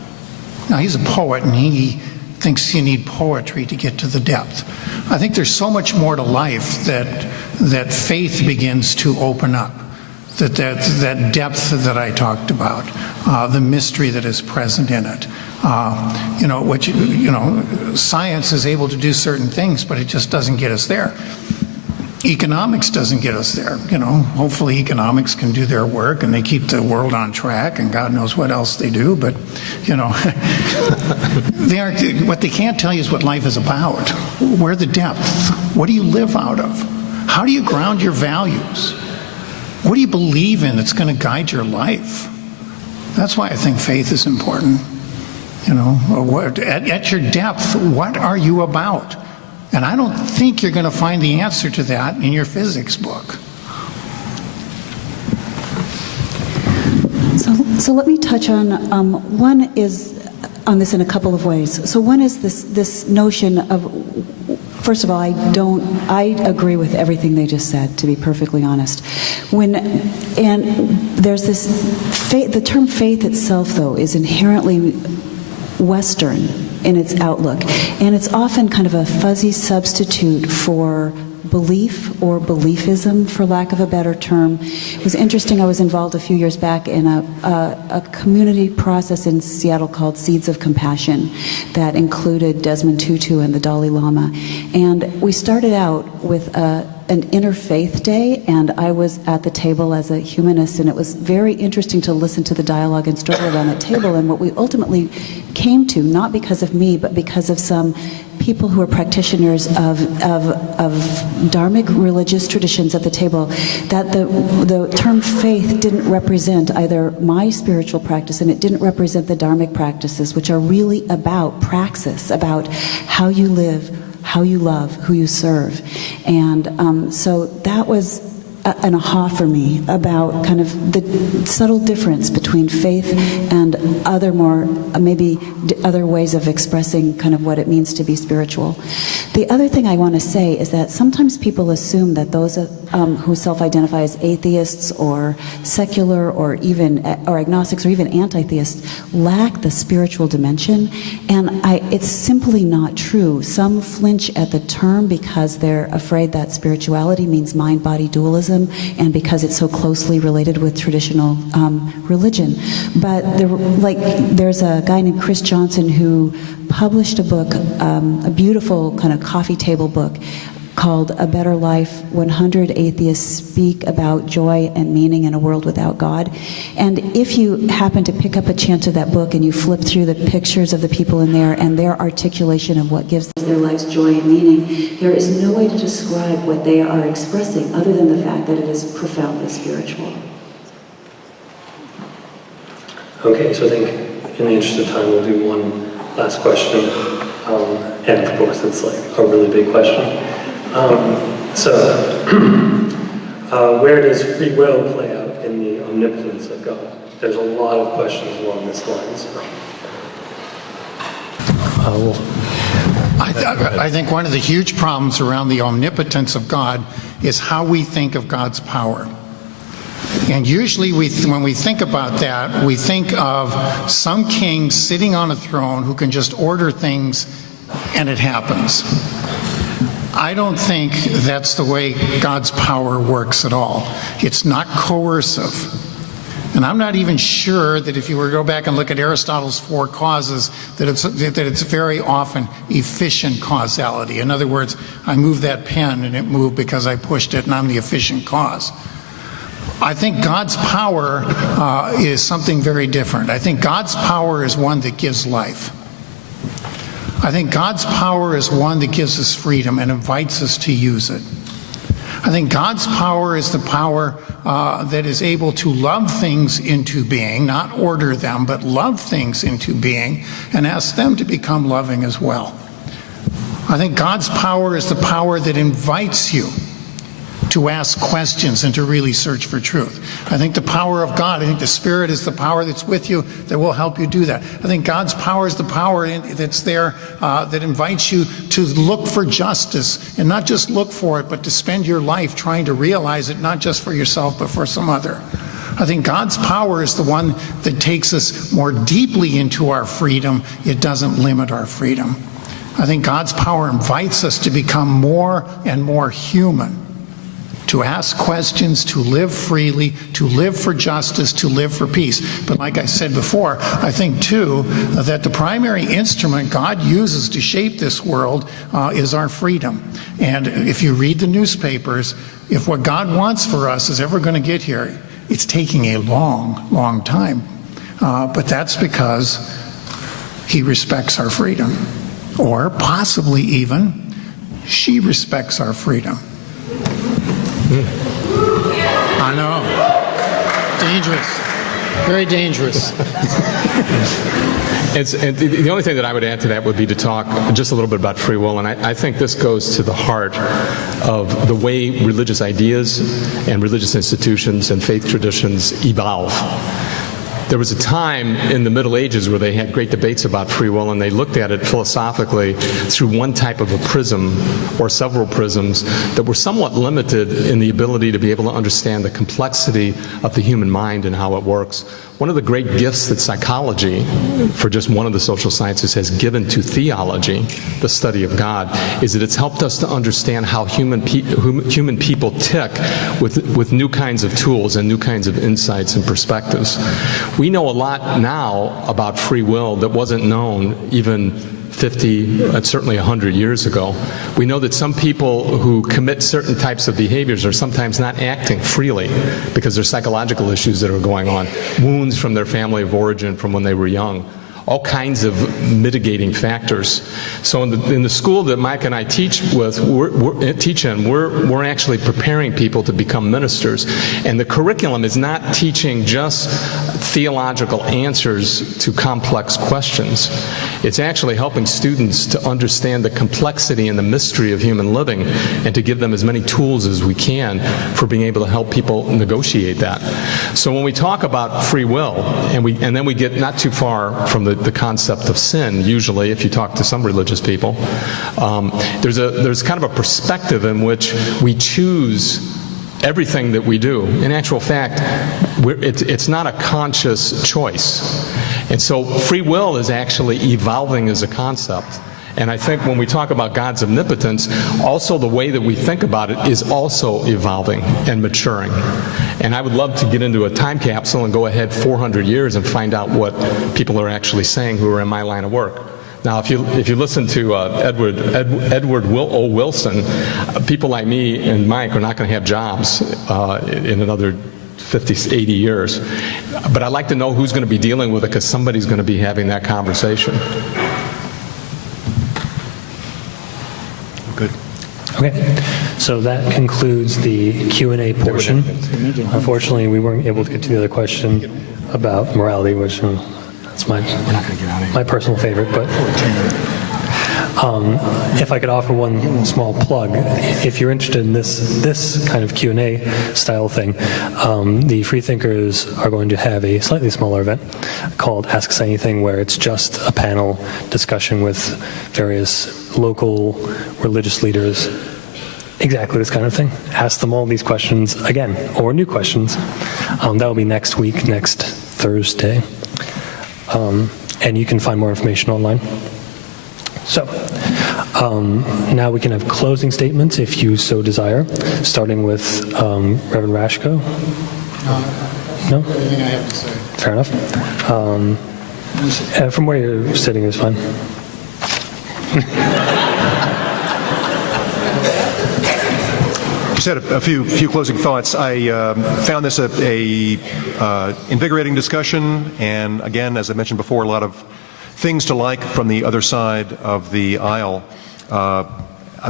Now, he's a poet, and he thinks you need poetry to get to the depth. I think there's so much more to life that faith begins to open up, that depth that I talked about, the mystery that is present in it. Science is able to do certain things, but it just doesn't get us there. Economics doesn't get us there. Hopefully economics can do their work and they keep the world on track, and God knows what else they do, but what they can't tell you is what life is about. Where the depth? What do you live out of? How do you ground your values? What do you believe in that's going to guide your life? That's why I think faith is important. At your depth, what are you about? And I don't think you're going to find the answer to that in your physics book. So let me touch on one is on this in a couple of ways. So one is this notion of, first of all, I agree with everything they just said, to be perfectly honest. And there's this faith, the term faith itself, though, is inherently Western in its outlook, and it's often kind of a fuzzy substitute for belief or beliefism, for lack of a better term. It was interesting, I was involved a few years back in a community process in Seattle called Seeds of Compassion that included Desmond Tutu and the Dalai Lama. And we started out with an interfaith day, and I was at the table as a humanist, and it was very interesting to listen to the dialogue and struggle around that table. And what we ultimately came to, not because of me, but because of some people who are practitioners of dharmic religious traditions at the table, that the term faith didn't represent either my spiritual practice, and it didn't represent the dharmic practices, which are really about praxis, about how you live, how you love, who you serve. And so that was an aha for me about kind of the subtle difference between faith and other more, maybe other ways of expressing kind of what it means to be spiritual. The other thing I want to say is that sometimes people assume that those who self-identify as atheists or secular or even or agnostics or even anti-theists lack the spiritual dimension, and it's simply not true. Some flinch at the term because they're afraid that spirituality means mind-body dualism, and because it's so closely related with traditional religion. But there's a guy named Chris Johnson who published a book, a beautiful kind of coffee table book called A Better Life, 100 Atheists Speak About Joy and Meaning in a World Without God. And if you happen to pick up a chance of that book and you flip through the pictures of the people in there and their articulation of what gives their lives joy and meaning, there is no way to describe what they are expressing other than the fact that it is profoundly spiritual. Okay, so I think in the interest of time, we'll do one last question. And of course, it's like a really big question. Where does free will play out in the omnipotence of God? There's a lot of questions along this line. So. I think one of the huge problems around the omnipotence of God is how we think of God's power. And usually when we think about that, we think of some king sitting on a throne who can just order things and it happens. I don't think that's the way God's power works at all. It's not coercive. And I'm not even sure that if you were to go back and look at Aristotle's 4 causes, that it's very often efficient causality. In other words, I moved that pen and it moved because I pushed it and I'm the efficient cause. I think God's power is something very different. I think God's power is one that gives life. I think God's power is one that gives us freedom and invites us to use it. I think God's power is the power that is able to love things into being, not order them, but love things into being and ask them to become loving as well. I think God's power is the power that invites you to ask questions and to really search for truth. I think the power of God, I think the Spirit is the power that's with you that will help you do that. I think God's power is the power that's there that invites you to look for justice, and not just look for it, but to spend your life trying to realize it, not just for yourself, but for some other. I think God's power is the one that takes us more deeply into our freedom. It doesn't limit our freedom. I think God's power invites us to become more and more human, to ask questions, to live freely, to live for justice, to live for peace. But like I said before, I think too that the primary instrument God uses to shape this world is our freedom. And if you read the newspapers, if what God wants for us is ever going to get here, it's taking a long, long time. But that's because He respects our freedom. Or possibly even, she respects our freedom. I know. Dangerous. Very dangerous. And the only thing that I would add to that would be to talk just a little bit about free will, and I think this goes to the heart of the way religious ideas and religious institutions and faith traditions evolve. There was a time in the Middle Ages where they had great debates about free will, and they looked at it philosophically through one type of a prism or several prisms that were somewhat limited in the ability to be able to understand the complexity of the human mind and how it works. One of the great gifts that psychology, for just one of the social sciences, has given to theology, the study of God, is that it's helped us to understand how human people tick with new kinds of tools and new kinds of insights and perspectives. We know a lot now about free will that wasn't known even 50, certainly 100 years ago. We know that some people who commit certain types of behaviors are sometimes not acting freely because there's psychological issues that are going on, wounds from their family of origin from when they were young. all kinds of mitigating factors. So in the school that Mike and I teach in, we're actually preparing people to become ministers. And the curriculum is not teaching just theological answers to complex questions. It's actually helping students to understand the complexity and the mystery of human living and to give them as many tools as we can for being able to help people negotiate that. So when we talk about free will, and then we get not too far from the concept of sin, usually, if you talk to some religious people, there's kind of a perspective in which we choose everything that we do. In actual fact, it's not a conscious choice. And so free will is actually evolving as a concept. And I think when we talk about God's omnipotence, also the way that we think about it is also evolving and maturing. And I would love to get into a time capsule and go ahead 400 years and find out what people are actually saying who are in my line of work. Now, if you listen to Edward O. Wilson, people like me and Mike are not going to have jobs in another 50, 80 years. But I'd like to know who's going to be dealing with it, because somebody's going to be having that conversation. Good. Okay, so that concludes the Q&A portion. Unfortunately, we weren't able to get to the other question about morality, which that's my personal favorite. But if I could offer one small plug, if you're interested in this kind of Q&A style thing, the Freethinkers are going to have a slightly smaller event called Ask Us Anything, where it's just a panel discussion with various local religious leaders. Exactly this kind of thing. Ask them all these questions again, or new questions. That will be next week, next Thursday. And you can find more information online. So, now we can have closing statements if you so desire, starting with Reverend Raschko. No? Everything I have to say. Fair enough. From where you're sitting is fine. Just had a few closing thoughts. I found this a invigorating discussion, and again, as I mentioned before, a lot of things to like from the other side of the aisle.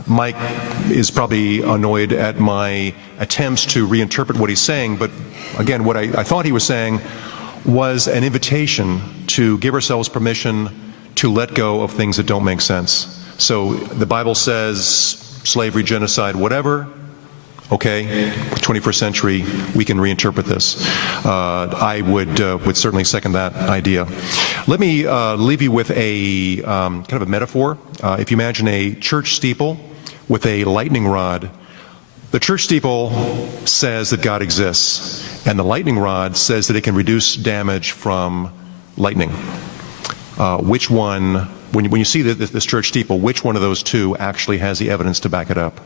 Mike is probably annoyed at my attempts to reinterpret what he's saying, but again, what I thought he was saying was an invitation to give ourselves permission to let go of things that don't make sense. So the Bible says slavery, genocide, whatever. Okay, 21st century, we can reinterpret this. I would certainly second that idea. Let me leave you with a kind of a metaphor. If you imagine a church steeple with a lightning rod, the church steeple says that God exists, and the lightning rod says that it can reduce damage from lightning. Which one, when you see this church steeple, which one of those two actually has the evidence to back it up?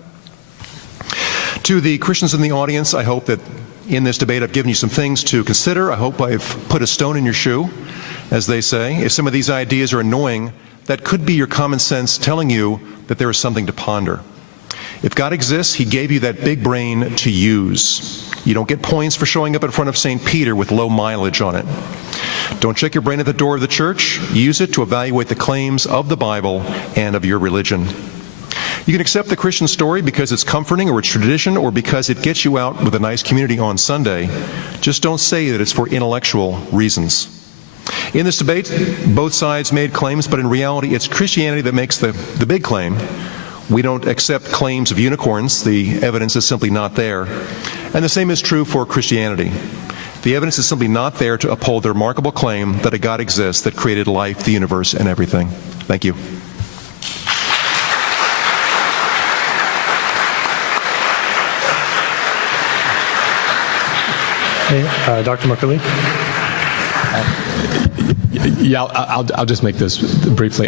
To the Christians in the audience, I hope that in this debate I've given you some things to consider. I hope I've put a stone in your shoe, as they say. If some of these ideas are annoying, that could be your common sense telling you that there is something to ponder. If God exists, He gave you that big brain to use. You don't get points for showing up in front of St. Peter with low mileage on it. Don't check your brain at the door of the church. Use it to evaluate the claims of the Bible and of your religion. You can accept the Christian story because it's comforting or it's tradition or because it gets you out with a nice community on Sunday. Just don't say that it's for intellectual reasons. In this debate, both sides made claims, but in reality, it's Christianity that makes the big claim. We don't accept claims of unicorns. The evidence is simply not there. And the same is true for Christianity. The evidence is simply not there to uphold the remarkable claim that a God exists that created life, the universe, and everything. Thank you. Hey, Dr. Markuly? Yeah, I'll just make this briefly.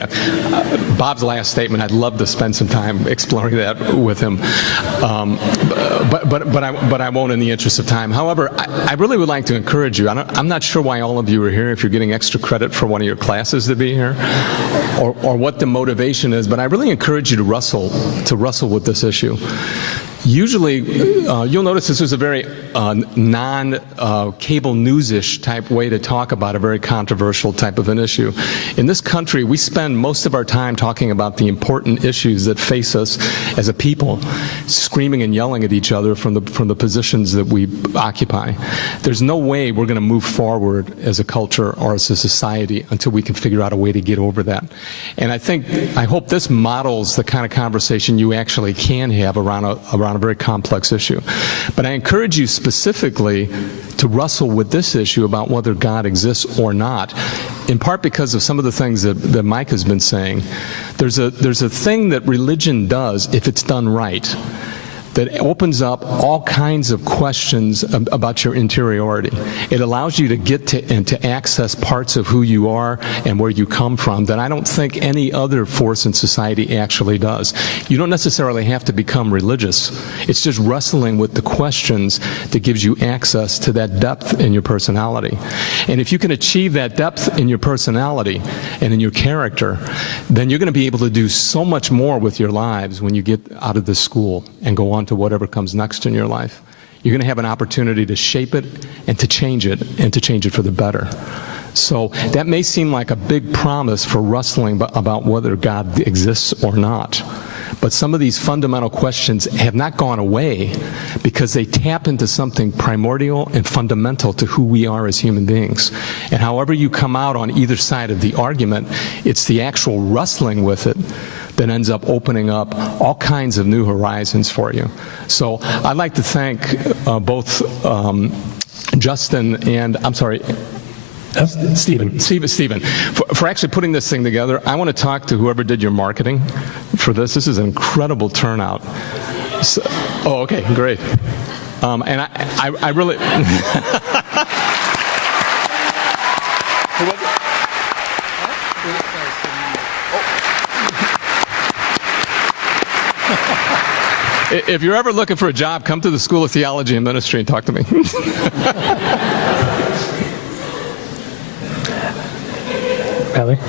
Bob's last statement, I'd love to spend some time exploring that with him, but I won't in the interest of time. However, I really would like to encourage you. I'm not sure why all of you are here, if you're getting extra credit for one of your classes to be here, or what the motivation is, but I really encourage you to wrestle with this issue. Usually, you'll notice this is a very non-cable news-ish type way to talk about a very controversial type of an issue. In this country, we spend most of our time talking about the important issues that face us as a people, screaming and yelling at each other from the positions that we occupy. There's no way we're going to move forward as a culture or as a society until we can figure out a way to get over that. And I hope this models the kind of conversation you actually can have around a very complex issue. But I encourage you specifically to wrestle with this issue about whether God exists or not, in part because of some of the things that Mike has been saying. There's a thing that religion does, if it's done right, that opens up all kinds of questions about your interiority. It allows you to get to and to access parts of who you are and where you come from that I don't think any other force in society actually does. You don't necessarily have to become religious. It's just wrestling with the questions that gives you access to that depth in your personality. And if you can achieve that depth in your personality and in your character, then you're going to be able to do so much more with your lives when you get out of this school and go on to whatever comes next in your life. You're going to have an opportunity to shape it and to change it for the better. So that may seem like a big promise for wrestling about whether God exists or not. But some of these fundamental questions have not gone away because they tap into something primordial and fundamental to who we are as human beings. And however you come out on either side of the argument, it's the actual wrestling with it that ends up opening up all kinds of new horizons for you. So I'd like to thank both Justin and, Stephen, for actually putting this thing together. I want to talk to whoever did your marketing for this. This is an incredible turnout. So, oh, okay, great. And I really... If you're ever looking for a job, come to the School of Theology and Ministry and talk to me. Valerie?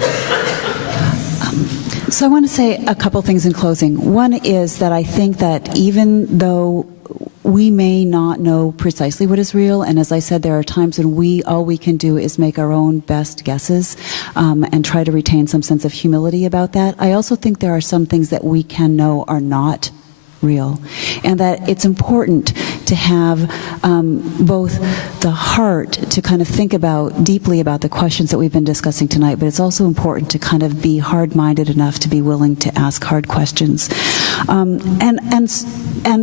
So I want to say a couple things in closing. One is that I think that even though we may not know precisely what is real, and as I said, there are times when all we can do is make our own best guesses and try to retain some sense of humility about that. I also think there are some things that we can know are not real, and that it's important to have both the heart to kind of think deeply about the questions that we've been discussing tonight, but it's also important to kind of be hard-minded enough to be willing to ask hard questions. And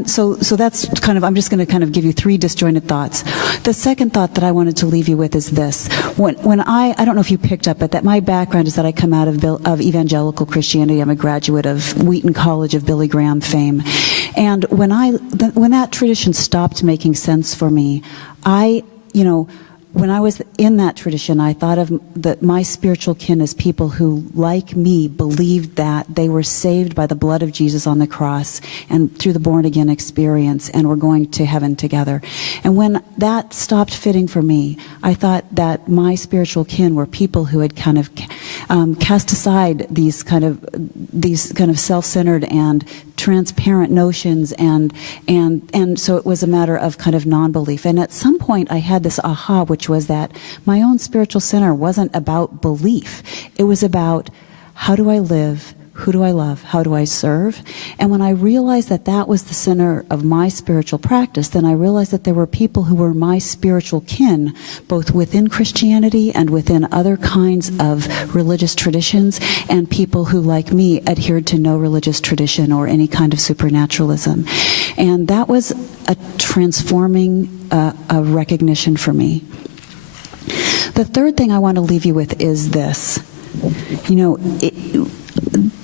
so that's kind of, I'm just going to kind of give you three disjointed thoughts. The second thought that I wanted to leave you with is this. When I don't know if you picked up, but that my background is that I come out of evangelical Christianity. I'm a graduate of Wheaton College of Billy Graham fame. And when that tradition stopped making sense for me, when I was in that tradition, I thought of my spiritual kin as people who, like me, believed that they were saved by the blood of Jesus on the cross and through the born-again experience and were going to heaven together. And when that stopped fitting for me, I thought that my spiritual kin were people who had kind of cast aside these kind of self-centered and transparent notions, and so it was a matter of kind of non-belief. And at some point I had this aha, which was that my own spiritual center wasn't about belief. It was about, how do I live? Who do I love? How do I serve? And when I realized that that was the center of my spiritual practice, then I realized that there were people who were my spiritual kin, both within Christianity and within other kinds of religious traditions, and people who, like me, adhered to no religious tradition or any kind of supernaturalism. And that was a transforming a recognition for me. The third thing I want to leave you with is this.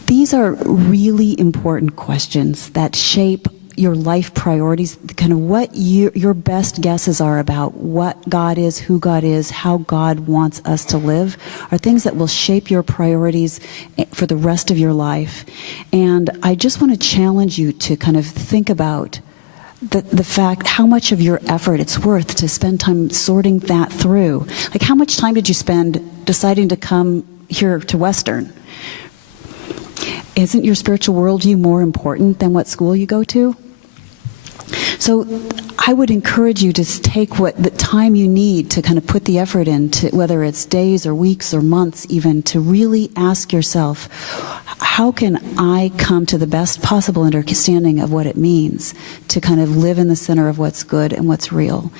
These are really important questions that shape your life priorities, kind of what your best guesses are about what God is, who God is, how God wants us to live, are things that will shape your priorities for the rest of your life. And I just want to challenge you to kind of think about the fact how much of your effort it's worth to spend time sorting that through. Like, how much time did you spend deciding to come here to Western? Isn't your spiritual worldview more important than what school you go to? So I would encourage you to take the time you need to kind of put the effort into, whether it's days or weeks or months even, to really ask yourself, how can I come to the best possible understanding of what it means to kind of live in the center of what's good and what's real?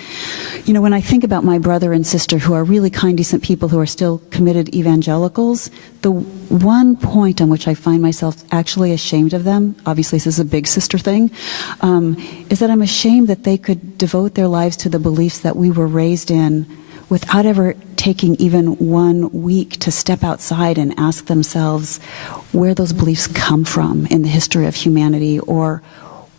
You know, when I think about my brother and sister who are really kind, decent people who are still committed evangelicals, the one point on which I find myself actually ashamed of them, obviously this is a big sister thing, is that I'm ashamed that they could devote their lives to the beliefs that we were raised in without ever taking even 1 week to step outside and ask themselves where those beliefs come from in the history of humanity, or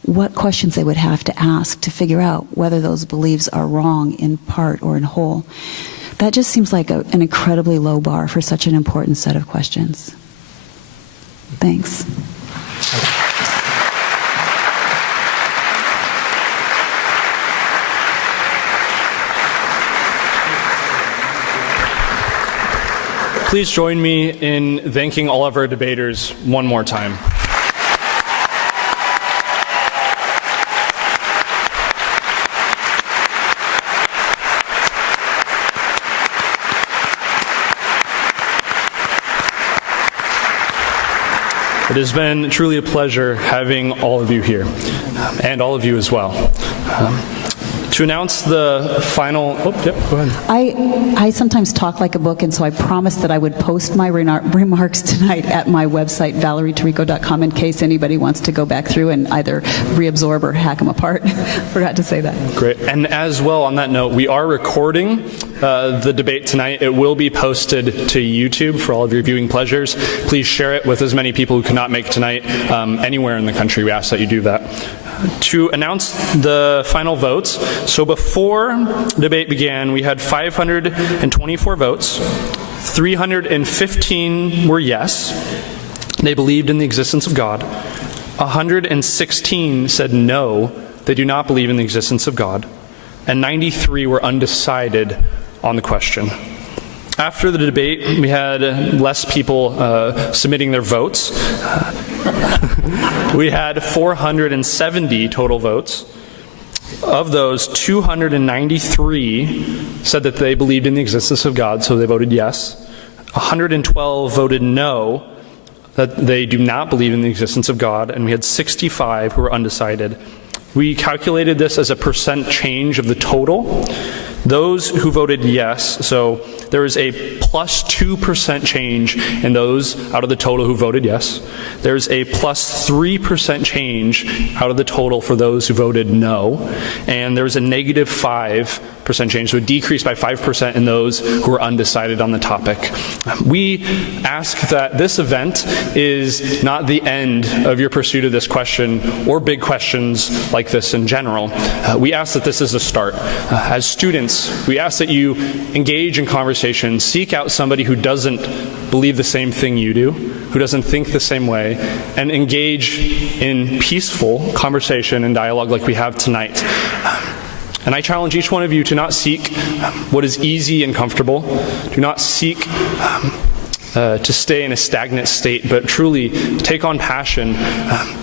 what questions they would have to ask to figure out whether those beliefs are wrong in part or in whole. That just seems like an incredibly low bar for such an important set of questions. Thanks. Please join me in thanking all of our debaters one more time. It has been truly a pleasure having all of you here, and all of you as well. To announce the final... Oh, yep, go ahead. I sometimes talk like a book, and so I promised that I would post my remarks tonight at my website, valerietarico.com, in case anybody wants to go back through and either reabsorb or hack them apart. Forgot to say that. Great. And as well, on that note, we are recording the debate tonight. It will be posted to YouTube for all of your viewing pleasures. Please share it with as many people who cannot make tonight anywhere in the country. We ask that you do that. To announce the final votes, so before the debate began, we had 524 votes. 315 were yes. They believed in the existence of God. 116 said no, they do not believe in the existence of God. And 93 were undecided on the question. After the debate, we had less people submitting their votes. We had 470 total votes. Of those, 293 said that they believed in the existence of God, so they voted yes. 112 voted no, that they do not believe in the existence of God, and we had 65 who were undecided. We calculated this as a percent change of the total. Those who voted yes, so there is a plus 2% change in those out of the total who voted yes. There's a plus 3% change out of the total for those who voted no. And there's a negative 5% change, so a decrease by 5% in those who were undecided on the topic. We ask that this event is not the end of your pursuit of this question or big questions like this in general. We ask that this is a start. As students, we ask that you engage in conversation, seek out somebody who doesn't believe the same thing you do, who doesn't think the same way, and engage in peaceful conversation and dialogue like we have tonight. And I challenge each one of you to not seek what is easy and comfortable. Do not seek to stay in a stagnant state, but truly take on passion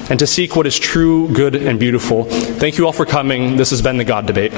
and to seek what is true, good, and beautiful. Thank you all for coming. This has been the God Debate.